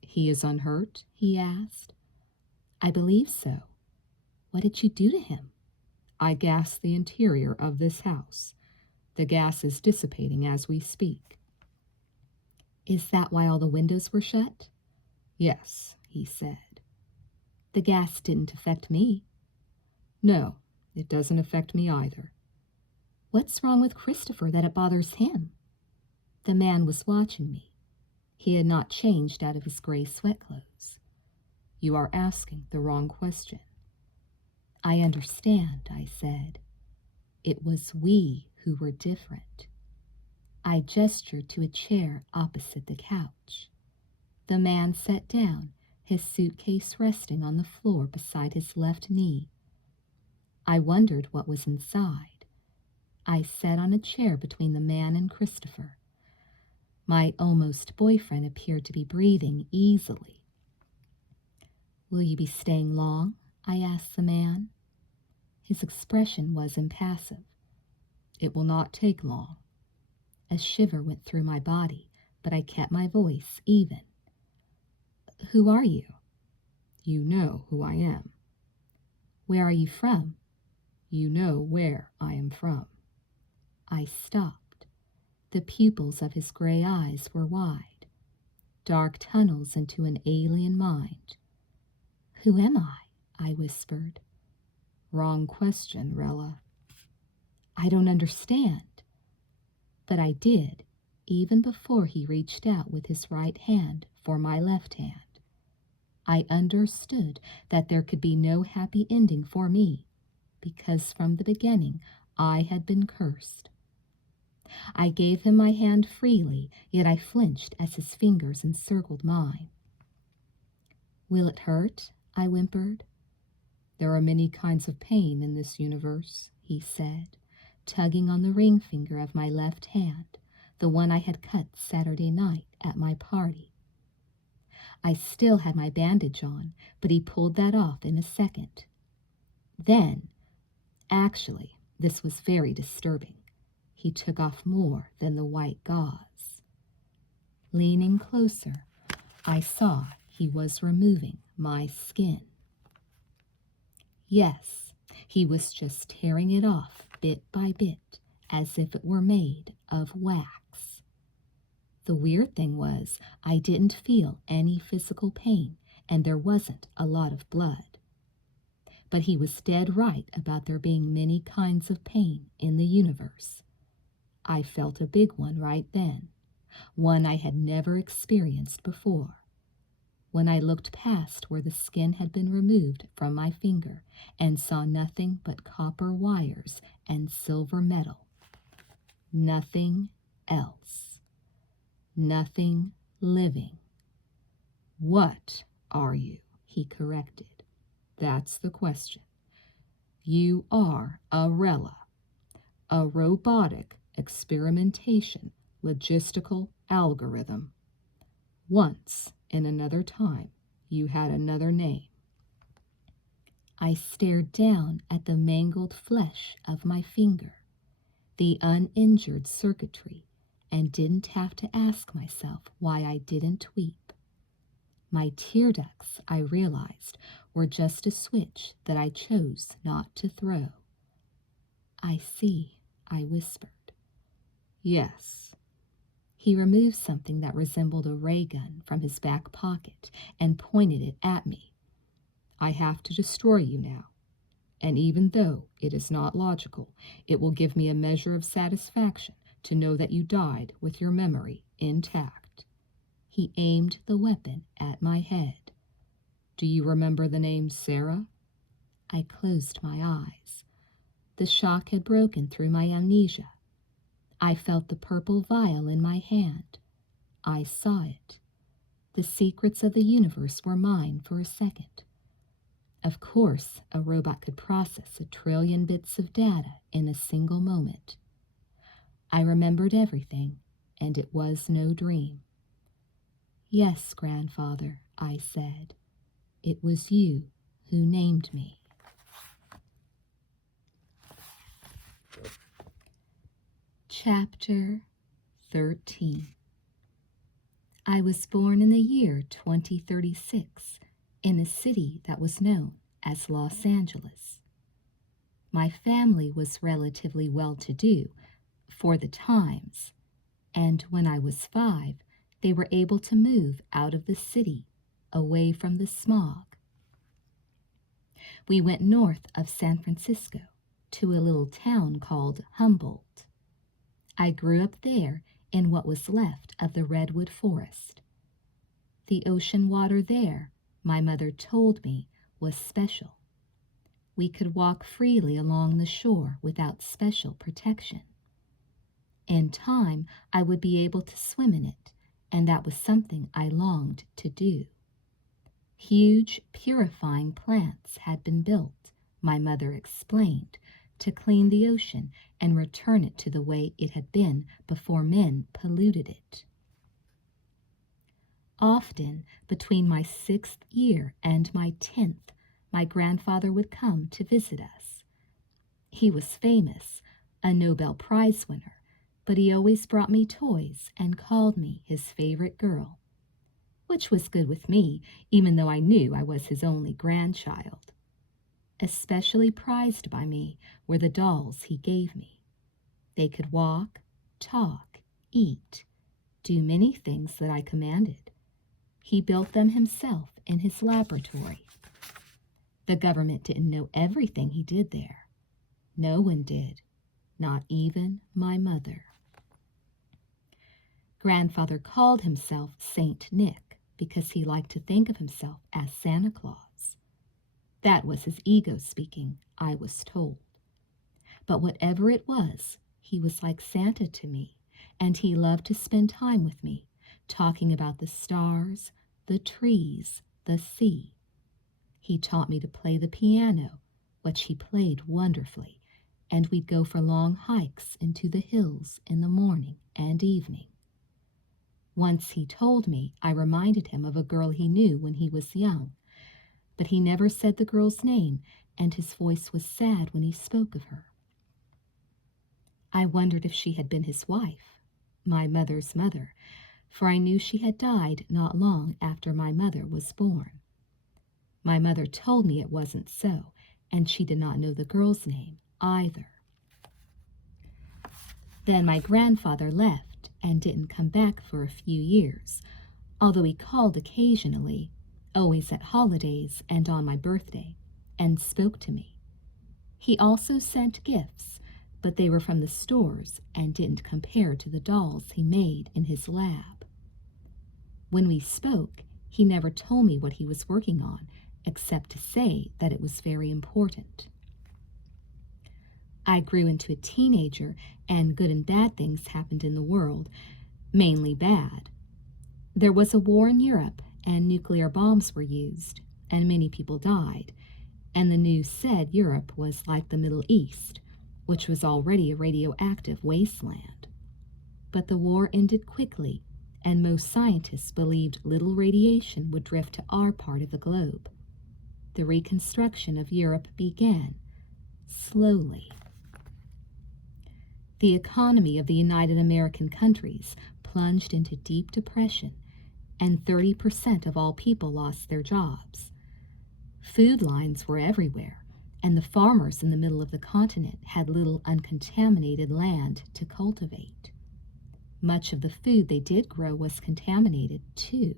"He is unhurt?" he asked. "I believe so. What did you do to him?" "I gassed the interior of this house. The gas is dissipating as we speak." "Is that why all the windows were shut?" "Yes," he said. "The gas didn't affect me." "No, it doesn't affect me either." "What's wrong with Christopher that it bothers him?" The man was watching me. He had not changed out of his gray sweat clothes. "You are asking the wrong question." "I understand," I said. It was we who were different. I gestured to a chair opposite the couch. The man sat down, his suitcase resting on the floor beside his left knee. I wondered what was inside. I sat on a chair between the man and Christopher. My almost boyfriend appeared to be breathing easily. "Will you be staying long?" I asked the man. His expression was impassive. "It will not take long." A shiver went through my body, but I kept my voice even. "Who are you?" "You know who I am." "Where are you from?" "You know where I am from." I stopped. The pupils of his gray eyes were wide, dark tunnels into an alien mind. "Who am I?" I whispered. "Wrong question, Rela." "I don't understand." But I did, even before he reached out with his right hand for my left hand. I understood that there could be no happy ending for me, because from the beginning I had been cursed. I gave him my hand freely, yet I flinched as his fingers encircled mine. "Will it hurt?" I whimpered. "There are many kinds of pain in this universe," he said, tugging on the ring finger of my left hand, the one I had cut Saturday night at my party. I still had my bandage on, but he pulled that off in a second. Then, actually, this was very disturbing. He took off more than the white gauze. Leaning closer, I saw he was removing my skin. Yes, he was just tearing it off bit by bit, as if it were made of wax. The weird thing was, I didn't feel any physical pain, and there wasn't a lot of blood. But he was dead right about there being many kinds of pain in the universe. I felt a big one right then, one I had never experienced before. When I looked past where the skin had been removed from my finger and saw nothing but copper wires and silver metal. Nothing else. Nothing living. What are you? He corrected. That's the question. You are a Rela, a robotic experimentation logistical algorithm. Once, in another time, you had another name. I stared down at the mangled flesh of my finger, the uninjured circuitry, and didn't have to ask myself why I didn't weep. My tear ducts, I realized, were just a switch that I chose not to throw. I see, I whispered. Yes. He removed something that resembled a ray gun from his back pocket and pointed it at me. I have to destroy you now, and even though it is not logical, it will give me a measure of satisfaction to know that you died with your memory intact. He aimed the weapon at my head. Do you remember the name Sarah? I closed my eyes. The shock had broken through my amnesia. I felt the purple vial in my hand. I saw it. The secrets of the universe were mine for a second. Of course, a robot could process 1 trillion bits of data in a single moment. I remembered everything, and it was no dream. Yes, grandfather, I said. It was you who named me. Chapter 13. I was born in the year 2036 in a city that was known as Los Angeles. My family was relatively well-to-do for the times, and when I was 5, they were able to move out of the city, away from the smog. We went north of San Francisco to a little town called Humboldt. I grew up there in what was left of the redwood forest. The ocean water there, my mother told me, was special. We could walk freely along the shore without special protection. In time, I would be able to swim in it, and that was something I longed to do. Huge, purifying plants had been built, my mother explained, to clean the ocean and return it to the way it had been before men polluted it. Often, between my 6th year and my 10th, my grandfather would come to visit us. He was famous, a Nobel Prize winner, but he always brought me toys and called me his favorite girl, which was good with me, even though I knew I was his only grandchild. Especially prized by me were the dolls he gave me. They could walk, talk, eat, do many things that I commanded. He built them himself in his laboratory. The government didn't know everything he did there. No one did, not even my mother. Grandfather called himself Saint Nick because he liked to think of himself as Santa Claus. That was his ego speaking, I was told. But whatever it was, he was like Santa to me, and he loved to spend time with me, talking about the stars, the trees, the sea. He taught me to play the piano, which he played wonderfully, and we'd go for long hikes into the hills in the morning and evening. Once he told me I reminded him of a girl he knew when he was young, but he never said the girl's name and his voice was sad when he spoke of her. I wondered if she had been his wife, my mother's mother, for I knew she had died not long after my mother was born. My mother told me it wasn't so, and she did not know the girl's name either. Then my grandfather left and didn't come back for a few years, although he called occasionally, always at holidays and on my birthday, and spoke to me. He also sent gifts, but they were from the stores and didn't compare to the dolls he made in his lab. When we spoke, he never told me what he was working on, except to say that it was very important. I grew into a teenager, and good and bad things happened in the world, mainly bad. There was a war in Europe, and nuclear bombs were used, and many people died, and the news said Europe was like the Middle East, which was already a radioactive wasteland. But the war ended quickly, and most scientists believed little radiation would drift to our part of the globe. The reconstruction of Europe began, slowly. The economy of the United American countries plunged into deep depression, and 30% of all people lost their jobs. Food lines were everywhere, and the farmers in the middle of the continent had little uncontaminated land to cultivate. Much of the food they did grow was contaminated, too,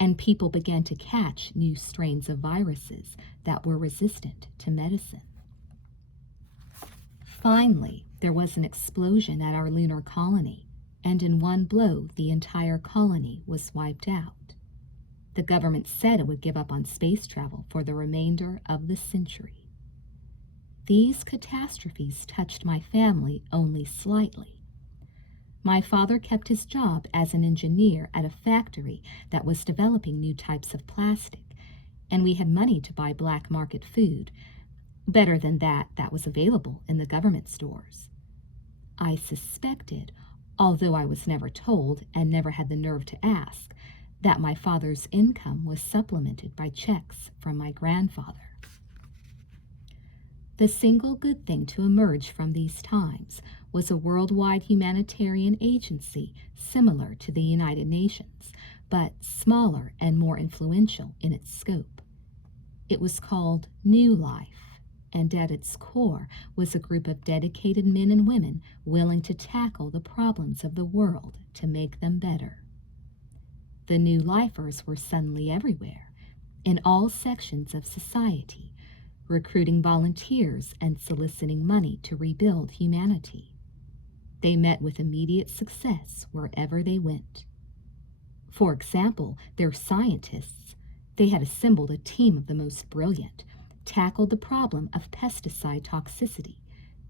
and people began to catch new strains of viruses that were resistant to medicine. Finally, there was an explosion at our lunar colony, and in one blow, the entire colony was wiped out. The government said it would give up on space travel for the remainder of the century. These catastrophes touched my family only slightly. My father kept his job as an engineer at a factory that was developing new types of plastic, and we had money to buy black market food, better than that was available in the government stores. I suspected, although I was never told and never had the nerve to ask, that my father's income was supplemented by checks from my grandfather. The single good thing to emerge from these times was a worldwide humanitarian agency similar to the United Nations, but smaller and more influential in its scope. It was called New Life, and at its core was a group of dedicated men and women willing to tackle the problems of the world to make them better. The New Lifers were suddenly everywhere, in all sections of society, recruiting volunteers and soliciting money to rebuild humanity. They met with immediate success wherever they went. For example, their scientists, they had assembled a team of the most brilliant, tackled the problem of pesticide toxicity,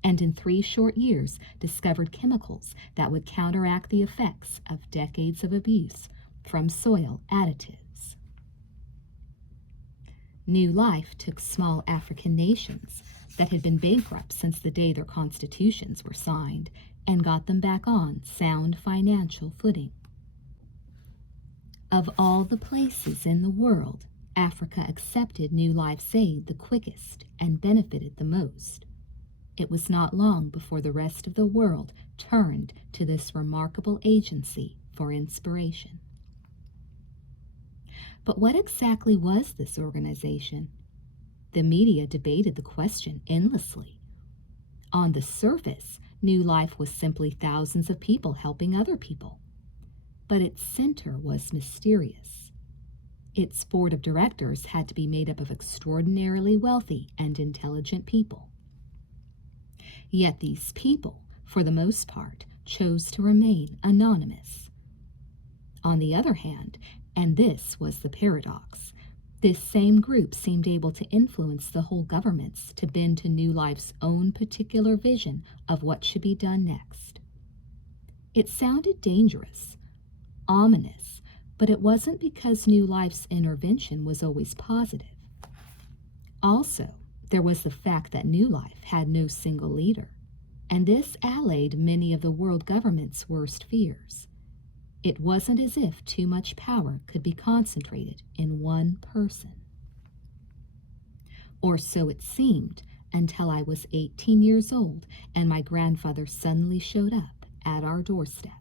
and in 3 short years discovered chemicals that would counteract the effects of decades of abuse from soil additives. New Life took small African nations that had been bankrupt since the day their constitutions were signed and got them back on sound financial footing. Of all the places in the world, Africa accepted New Life's aid the quickest and benefited the most. It was not long before the rest of the world turned to this remarkable agency for inspiration. But what exactly was this organization? The media debated the question endlessly. On the surface, New Life was simply thousands of people helping other people. But its center was mysterious. Its board of directors had to be made up of extraordinarily wealthy and intelligent people. Yet these people, for the most part, chose to remain anonymous. On the other hand, and this was the paradox, this same group seemed able to influence the whole governments to bend to New Life's own particular vision of what should be done next. It sounded dangerous, ominous, but it wasn't because New Life's intervention was always positive. Also, there was the fact that New Life had no single leader, and this allayed many of the world government's worst fears. It wasn't as if too much power could be concentrated in one person. or so it seemed until I was 18 years old and my grandfather suddenly showed up at our doorstep.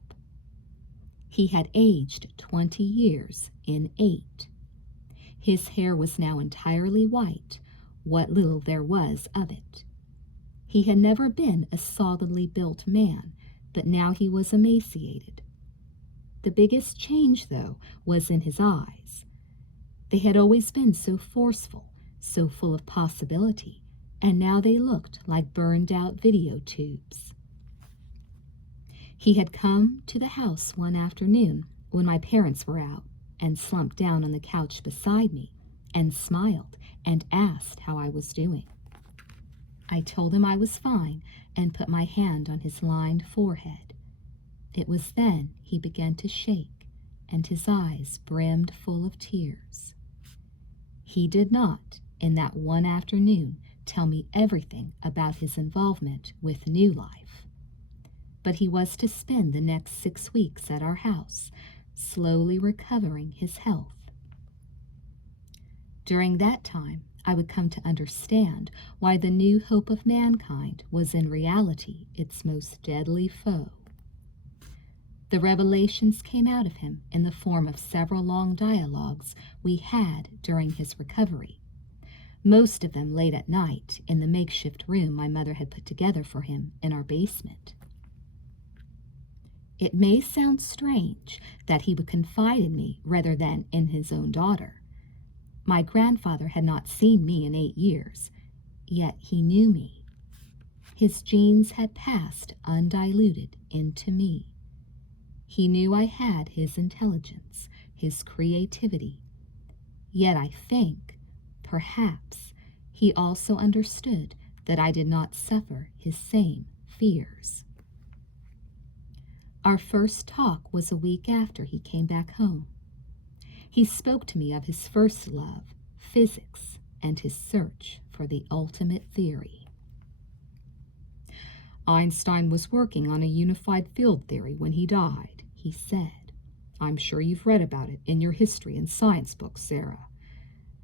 He had aged 20 years in 8. His hair was now entirely white, what little there was of it. He had never been a solidly built man, but now he was emaciated. The biggest change, though, was in his eyes. They had always been so forceful, so full of possibility, and now they looked like burned-out video tubes. He had come to the house one afternoon when my parents were out and slumped down on the couch beside me and smiled and asked how I was doing. I told him I was fine and put my hand on his lined forehead. It was then he began to shake and his eyes brimmed full of tears. He did not, in that one afternoon, tell me everything about his involvement with New Life. But he was to spend the next 6 weeks at our house, slowly recovering his health. During that time, I would come to understand why the new hope of mankind was in reality its most deadly foe. The revelations came out of him in the form of several long dialogues we had during his recovery, most of them late at night in the makeshift room my mother had put together for him in our basement. It may sound strange that he would confide in me rather than in his own daughter. My grandfather had not seen me in 8 years, yet he knew me. His genes had passed undiluted into me. He knew I had his intelligence, his creativity. Yet I think, perhaps, he also understood that I did not suffer his same fears. Our first talk was a week after he came back home. He spoke to me of his first love, physics, and his search for the ultimate theory. Einstein was working on a unified field theory when he died, he said. I'm sure you've read about it in your history and science books, Sarah.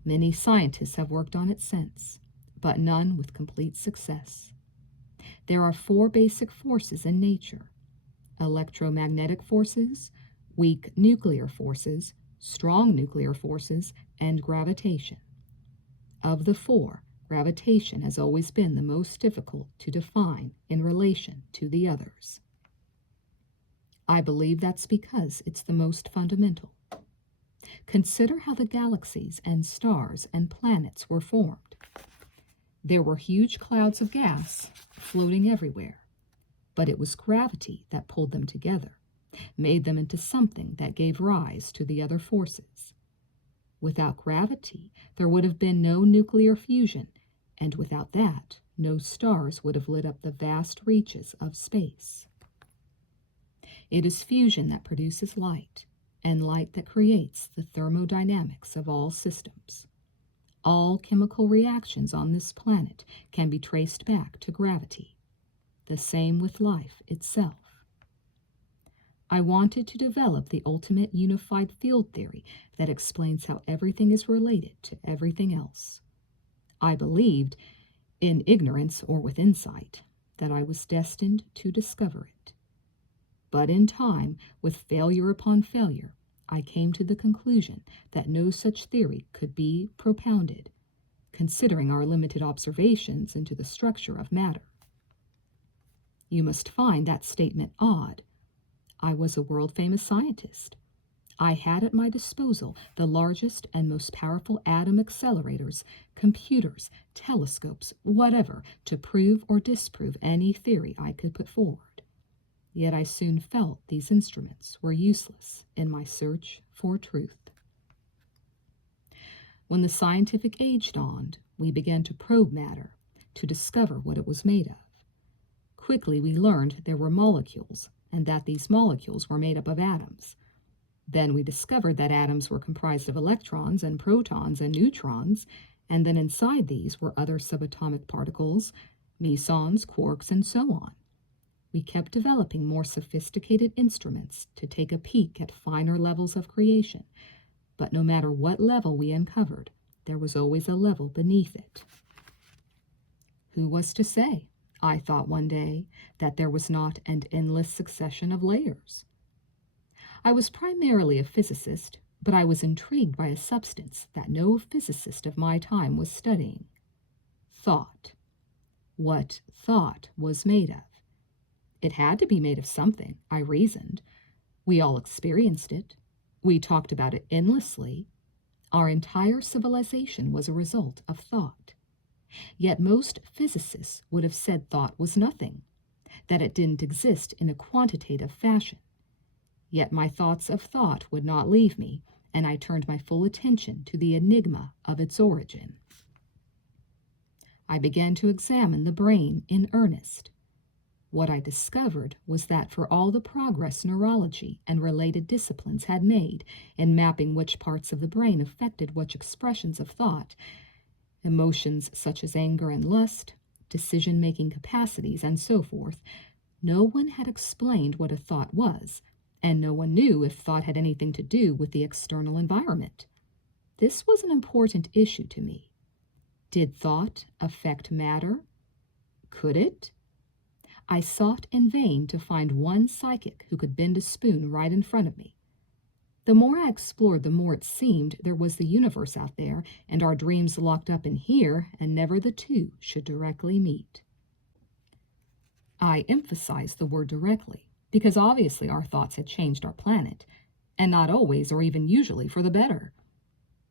Many scientists have worked on it since, but none with complete success. There are 4 basic forces in nature: electromagnetic forces, weak nuclear forces, strong nuclear forces, and gravitation. Of the 4, gravitation has always been the most difficult to define in relation to the others. I believe that's because it's the most fundamental. Consider how the galaxies and stars and planets were formed. There were huge clouds of gas floating everywhere, but it was gravity that pulled them together, made them into something that gave rise to the other forces. Without gravity, there would have been no nuclear fusion, and without that, no stars would have lit up the vast reaches of space. It is fusion that produces light, and light that creates the thermodynamics of all systems. All chemical reactions on this planet can be traced back to gravity. The same with life itself. I wanted to develop the ultimate unified field theory that explains how everything is related to everything else. I believed, in ignorance or with insight, that I was destined to discover it. But in time, with failure upon failure, I came to the conclusion that no such theory could be propounded, considering our limited observations into the structure of matter. You must find that statement odd. I was a world-famous scientist. I had at my disposal the largest and most powerful atom accelerators, computers, telescopes, whatever, to prove or disprove any theory I could put forward. Yet I soon felt these instruments were useless in my search for truth. When the scientific age dawned, we began to probe matter, to discover what it was made of. Quickly we learned there were molecules, and that these molecules were made up of atoms. Then we discovered that atoms were comprised of electrons and protons and neutrons, and then inside these were other subatomic particles, mesons, quarks, and so on. We kept developing more sophisticated instruments to take a peek at finer levels of creation, but no matter what level we uncovered, there was always a level beneath it. Who was to say, I thought one day, that there was not an endless succession of layers? I was primarily a physicist, but I was intrigued by a substance that no physicist of my time was studying: thought. What thought was made of. It had to be made of something, I reasoned. We all experienced it. We talked about it endlessly. Our entire civilization was a result of thought. Yet most physicists would have said thought was nothing, that it didn't exist in a quantitative fashion. Yet my thoughts of thought would not leave me, and I turned my full attention to the enigma of its origin. I began to examine the brain in earnest. What I discovered was that for all the progress neurology and related disciplines had made in mapping which parts of the brain affected which expressions of thought, emotions such as anger and lust, decision-making capacities, and so forth, no one had explained what a thought was, and no one knew if thought had anything to do with the external environment. This was an important issue to me. Did thought affect matter? Could it? I sought in vain to find one psychic who could bend a spoon right in front of me. The more I explored, the more it seemed there was the universe out there, and our dreams locked up in here, and never the two should directly meet. I emphasize the word directly, because obviously our thoughts had changed our planet, and not always or even usually for the better.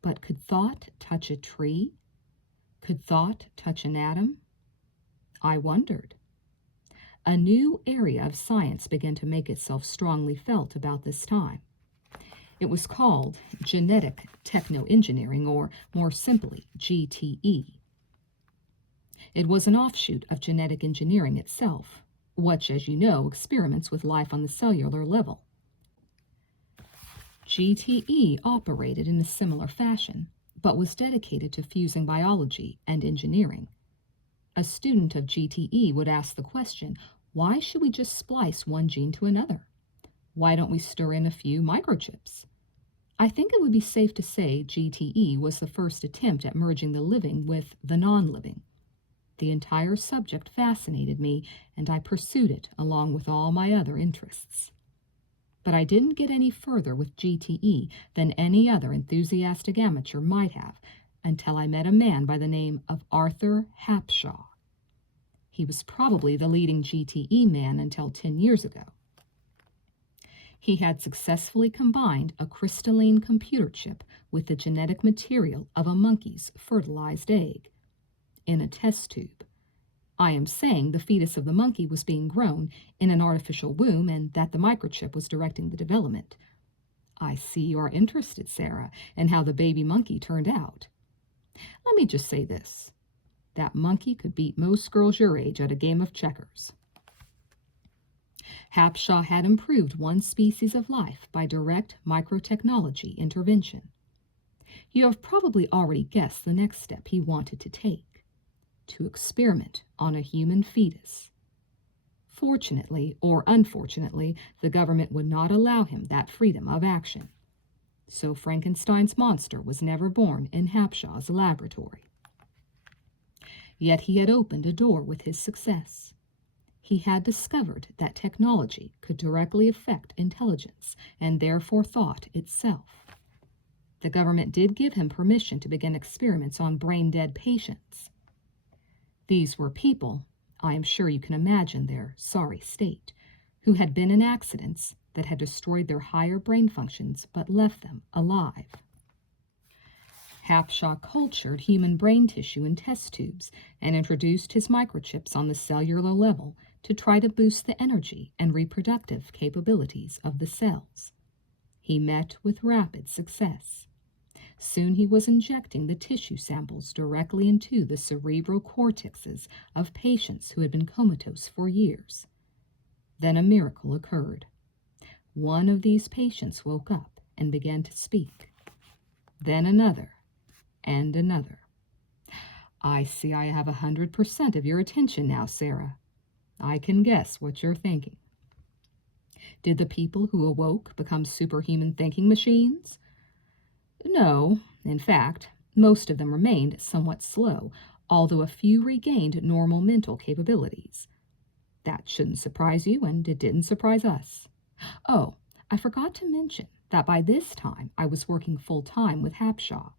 But could thought touch a tree? Could thought touch an atom? I wondered. A new area of science began to make itself strongly felt about this time. It was called genetic technoengineering, or more simply, GTE. It was an offshoot of genetic engineering itself, which, as you know, experiments with life on the cellular level. GTE operated in a similar fashion, but was dedicated to fusing biology and engineering. A student of GTE would ask the question, why should we just splice one gene to another? Why don't we stir in a few microchips? I think it would be safe to say GTE was the first attempt at merging the living with the non-living. The entire subject fascinated me, and I pursued it along with all my other interests. But I didn't get any further with GTE than any other enthusiastic amateur might have until I met a man by the name of Arthur Hapshaw. He was probably the leading GTE man until 10 years ago. He had successfully combined a crystalline computer chip with the genetic material of a monkey's fertilized egg in a test tube. I am saying the fetus of the monkey was being grown in an artificial womb and that the microchip was directing the development. I see you are interested, Sarah, in how the baby monkey turned out. Let me just say this. That monkey could beat most girls your age at a game of checkers. Hapshaw had improved one species of life by direct microtechnology intervention. You have probably already guessed the next step he wanted to take: to experiment on a human fetus. Fortunately or unfortunately, the government would not allow him that freedom of action. So Frankenstein's monster was never born in Hapshaw's laboratory. Yet he had opened a door with his success. He had discovered that technology could directly affect intelligence and therefore thought itself. The government did give him permission to begin experiments on brain-dead patients. These were people, I am sure you can imagine their sorry state, who had been in accidents that had destroyed their higher brain functions but left them alive. Hapshaw cultured human brain tissue in test tubes and introduced his microchips on the cellular level to try to boost the energy and reproductive capabilities of the cells. He met with rapid success. Soon he was injecting the tissue samples directly into the cerebral cortexes of patients who had been comatose for years. Then a miracle occurred. One of these patients woke up and began to speak. Then another, and another. I see I have 100% of your attention now, Sarah. I can guess what you're thinking. Did the people who awoke become superhuman thinking machines? No, in fact, most of them remained somewhat slow, although a few regained normal mental capabilities. That shouldn't surprise you, and it didn't surprise us. Oh, I forgot to mention that by this time I was working full-time with Hapshaw.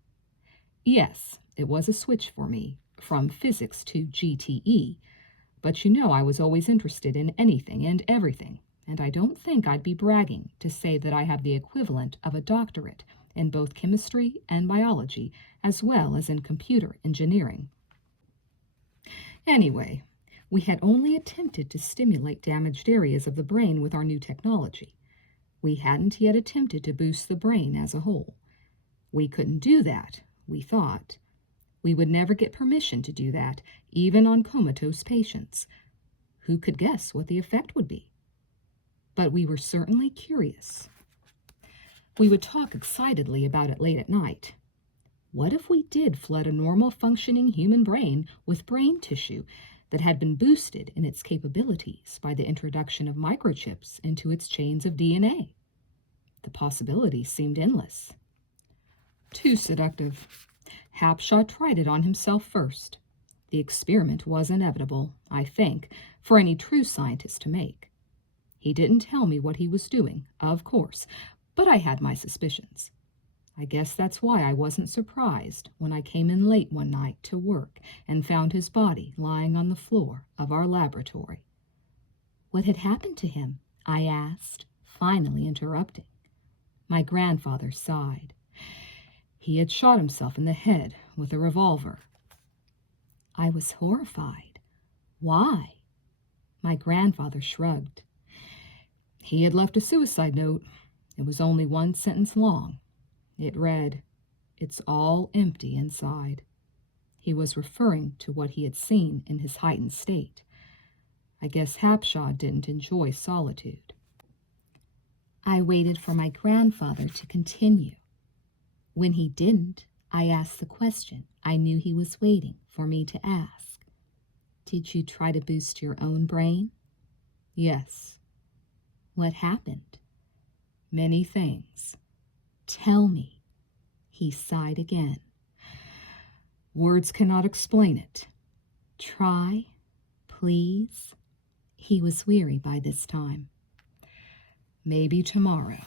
Yes, it was a switch for me, from physics to GTE, but you know I was always interested in anything and everything, and I don't think I'd be bragging to say that I have the equivalent of a doctorate in both chemistry and biology, as well as in computer engineering. Anyway, we had only attempted to stimulate damaged areas of the brain with our new technology. We hadn't yet attempted to boost the brain as a whole. We couldn't do that, we thought. We would never get permission to do that, even on comatose patients. Who could guess what the effect would be? But we were certainly curious. We would talk excitedly about it late at night. What if we did flood a normal functioning human brain with brain tissue that had been boosted in its capabilities by the introduction of microchips into its chains of DNA? The possibilities seemed endless. Too seductive. Hapshaw tried it on himself first. The experiment was inevitable, I think, for any true scientist to make. He didn't tell me what he was doing, of course, but I had my suspicions. I guess that's why I wasn't surprised when I came in late one night to work and found his body lying on the floor of our laboratory. What had happened to him? I asked, finally interrupting. My grandfather sighed. He had shot himself in the head with a revolver. I was horrified. Why? My grandfather shrugged. He had left a suicide note. It was only one sentence long. It read, "It's all empty inside." He was referring to what he had seen in his heightened state. I guess Hapshaw didn't enjoy solitude. I waited for my grandfather to continue. When he didn't, I asked the question I knew he was waiting for me to ask. Did you try to boost your own brain? Yes. What happened? Many things. Tell me. He sighed again. Words cannot explain it. Try, please. He was weary by this time. Maybe tomorrow.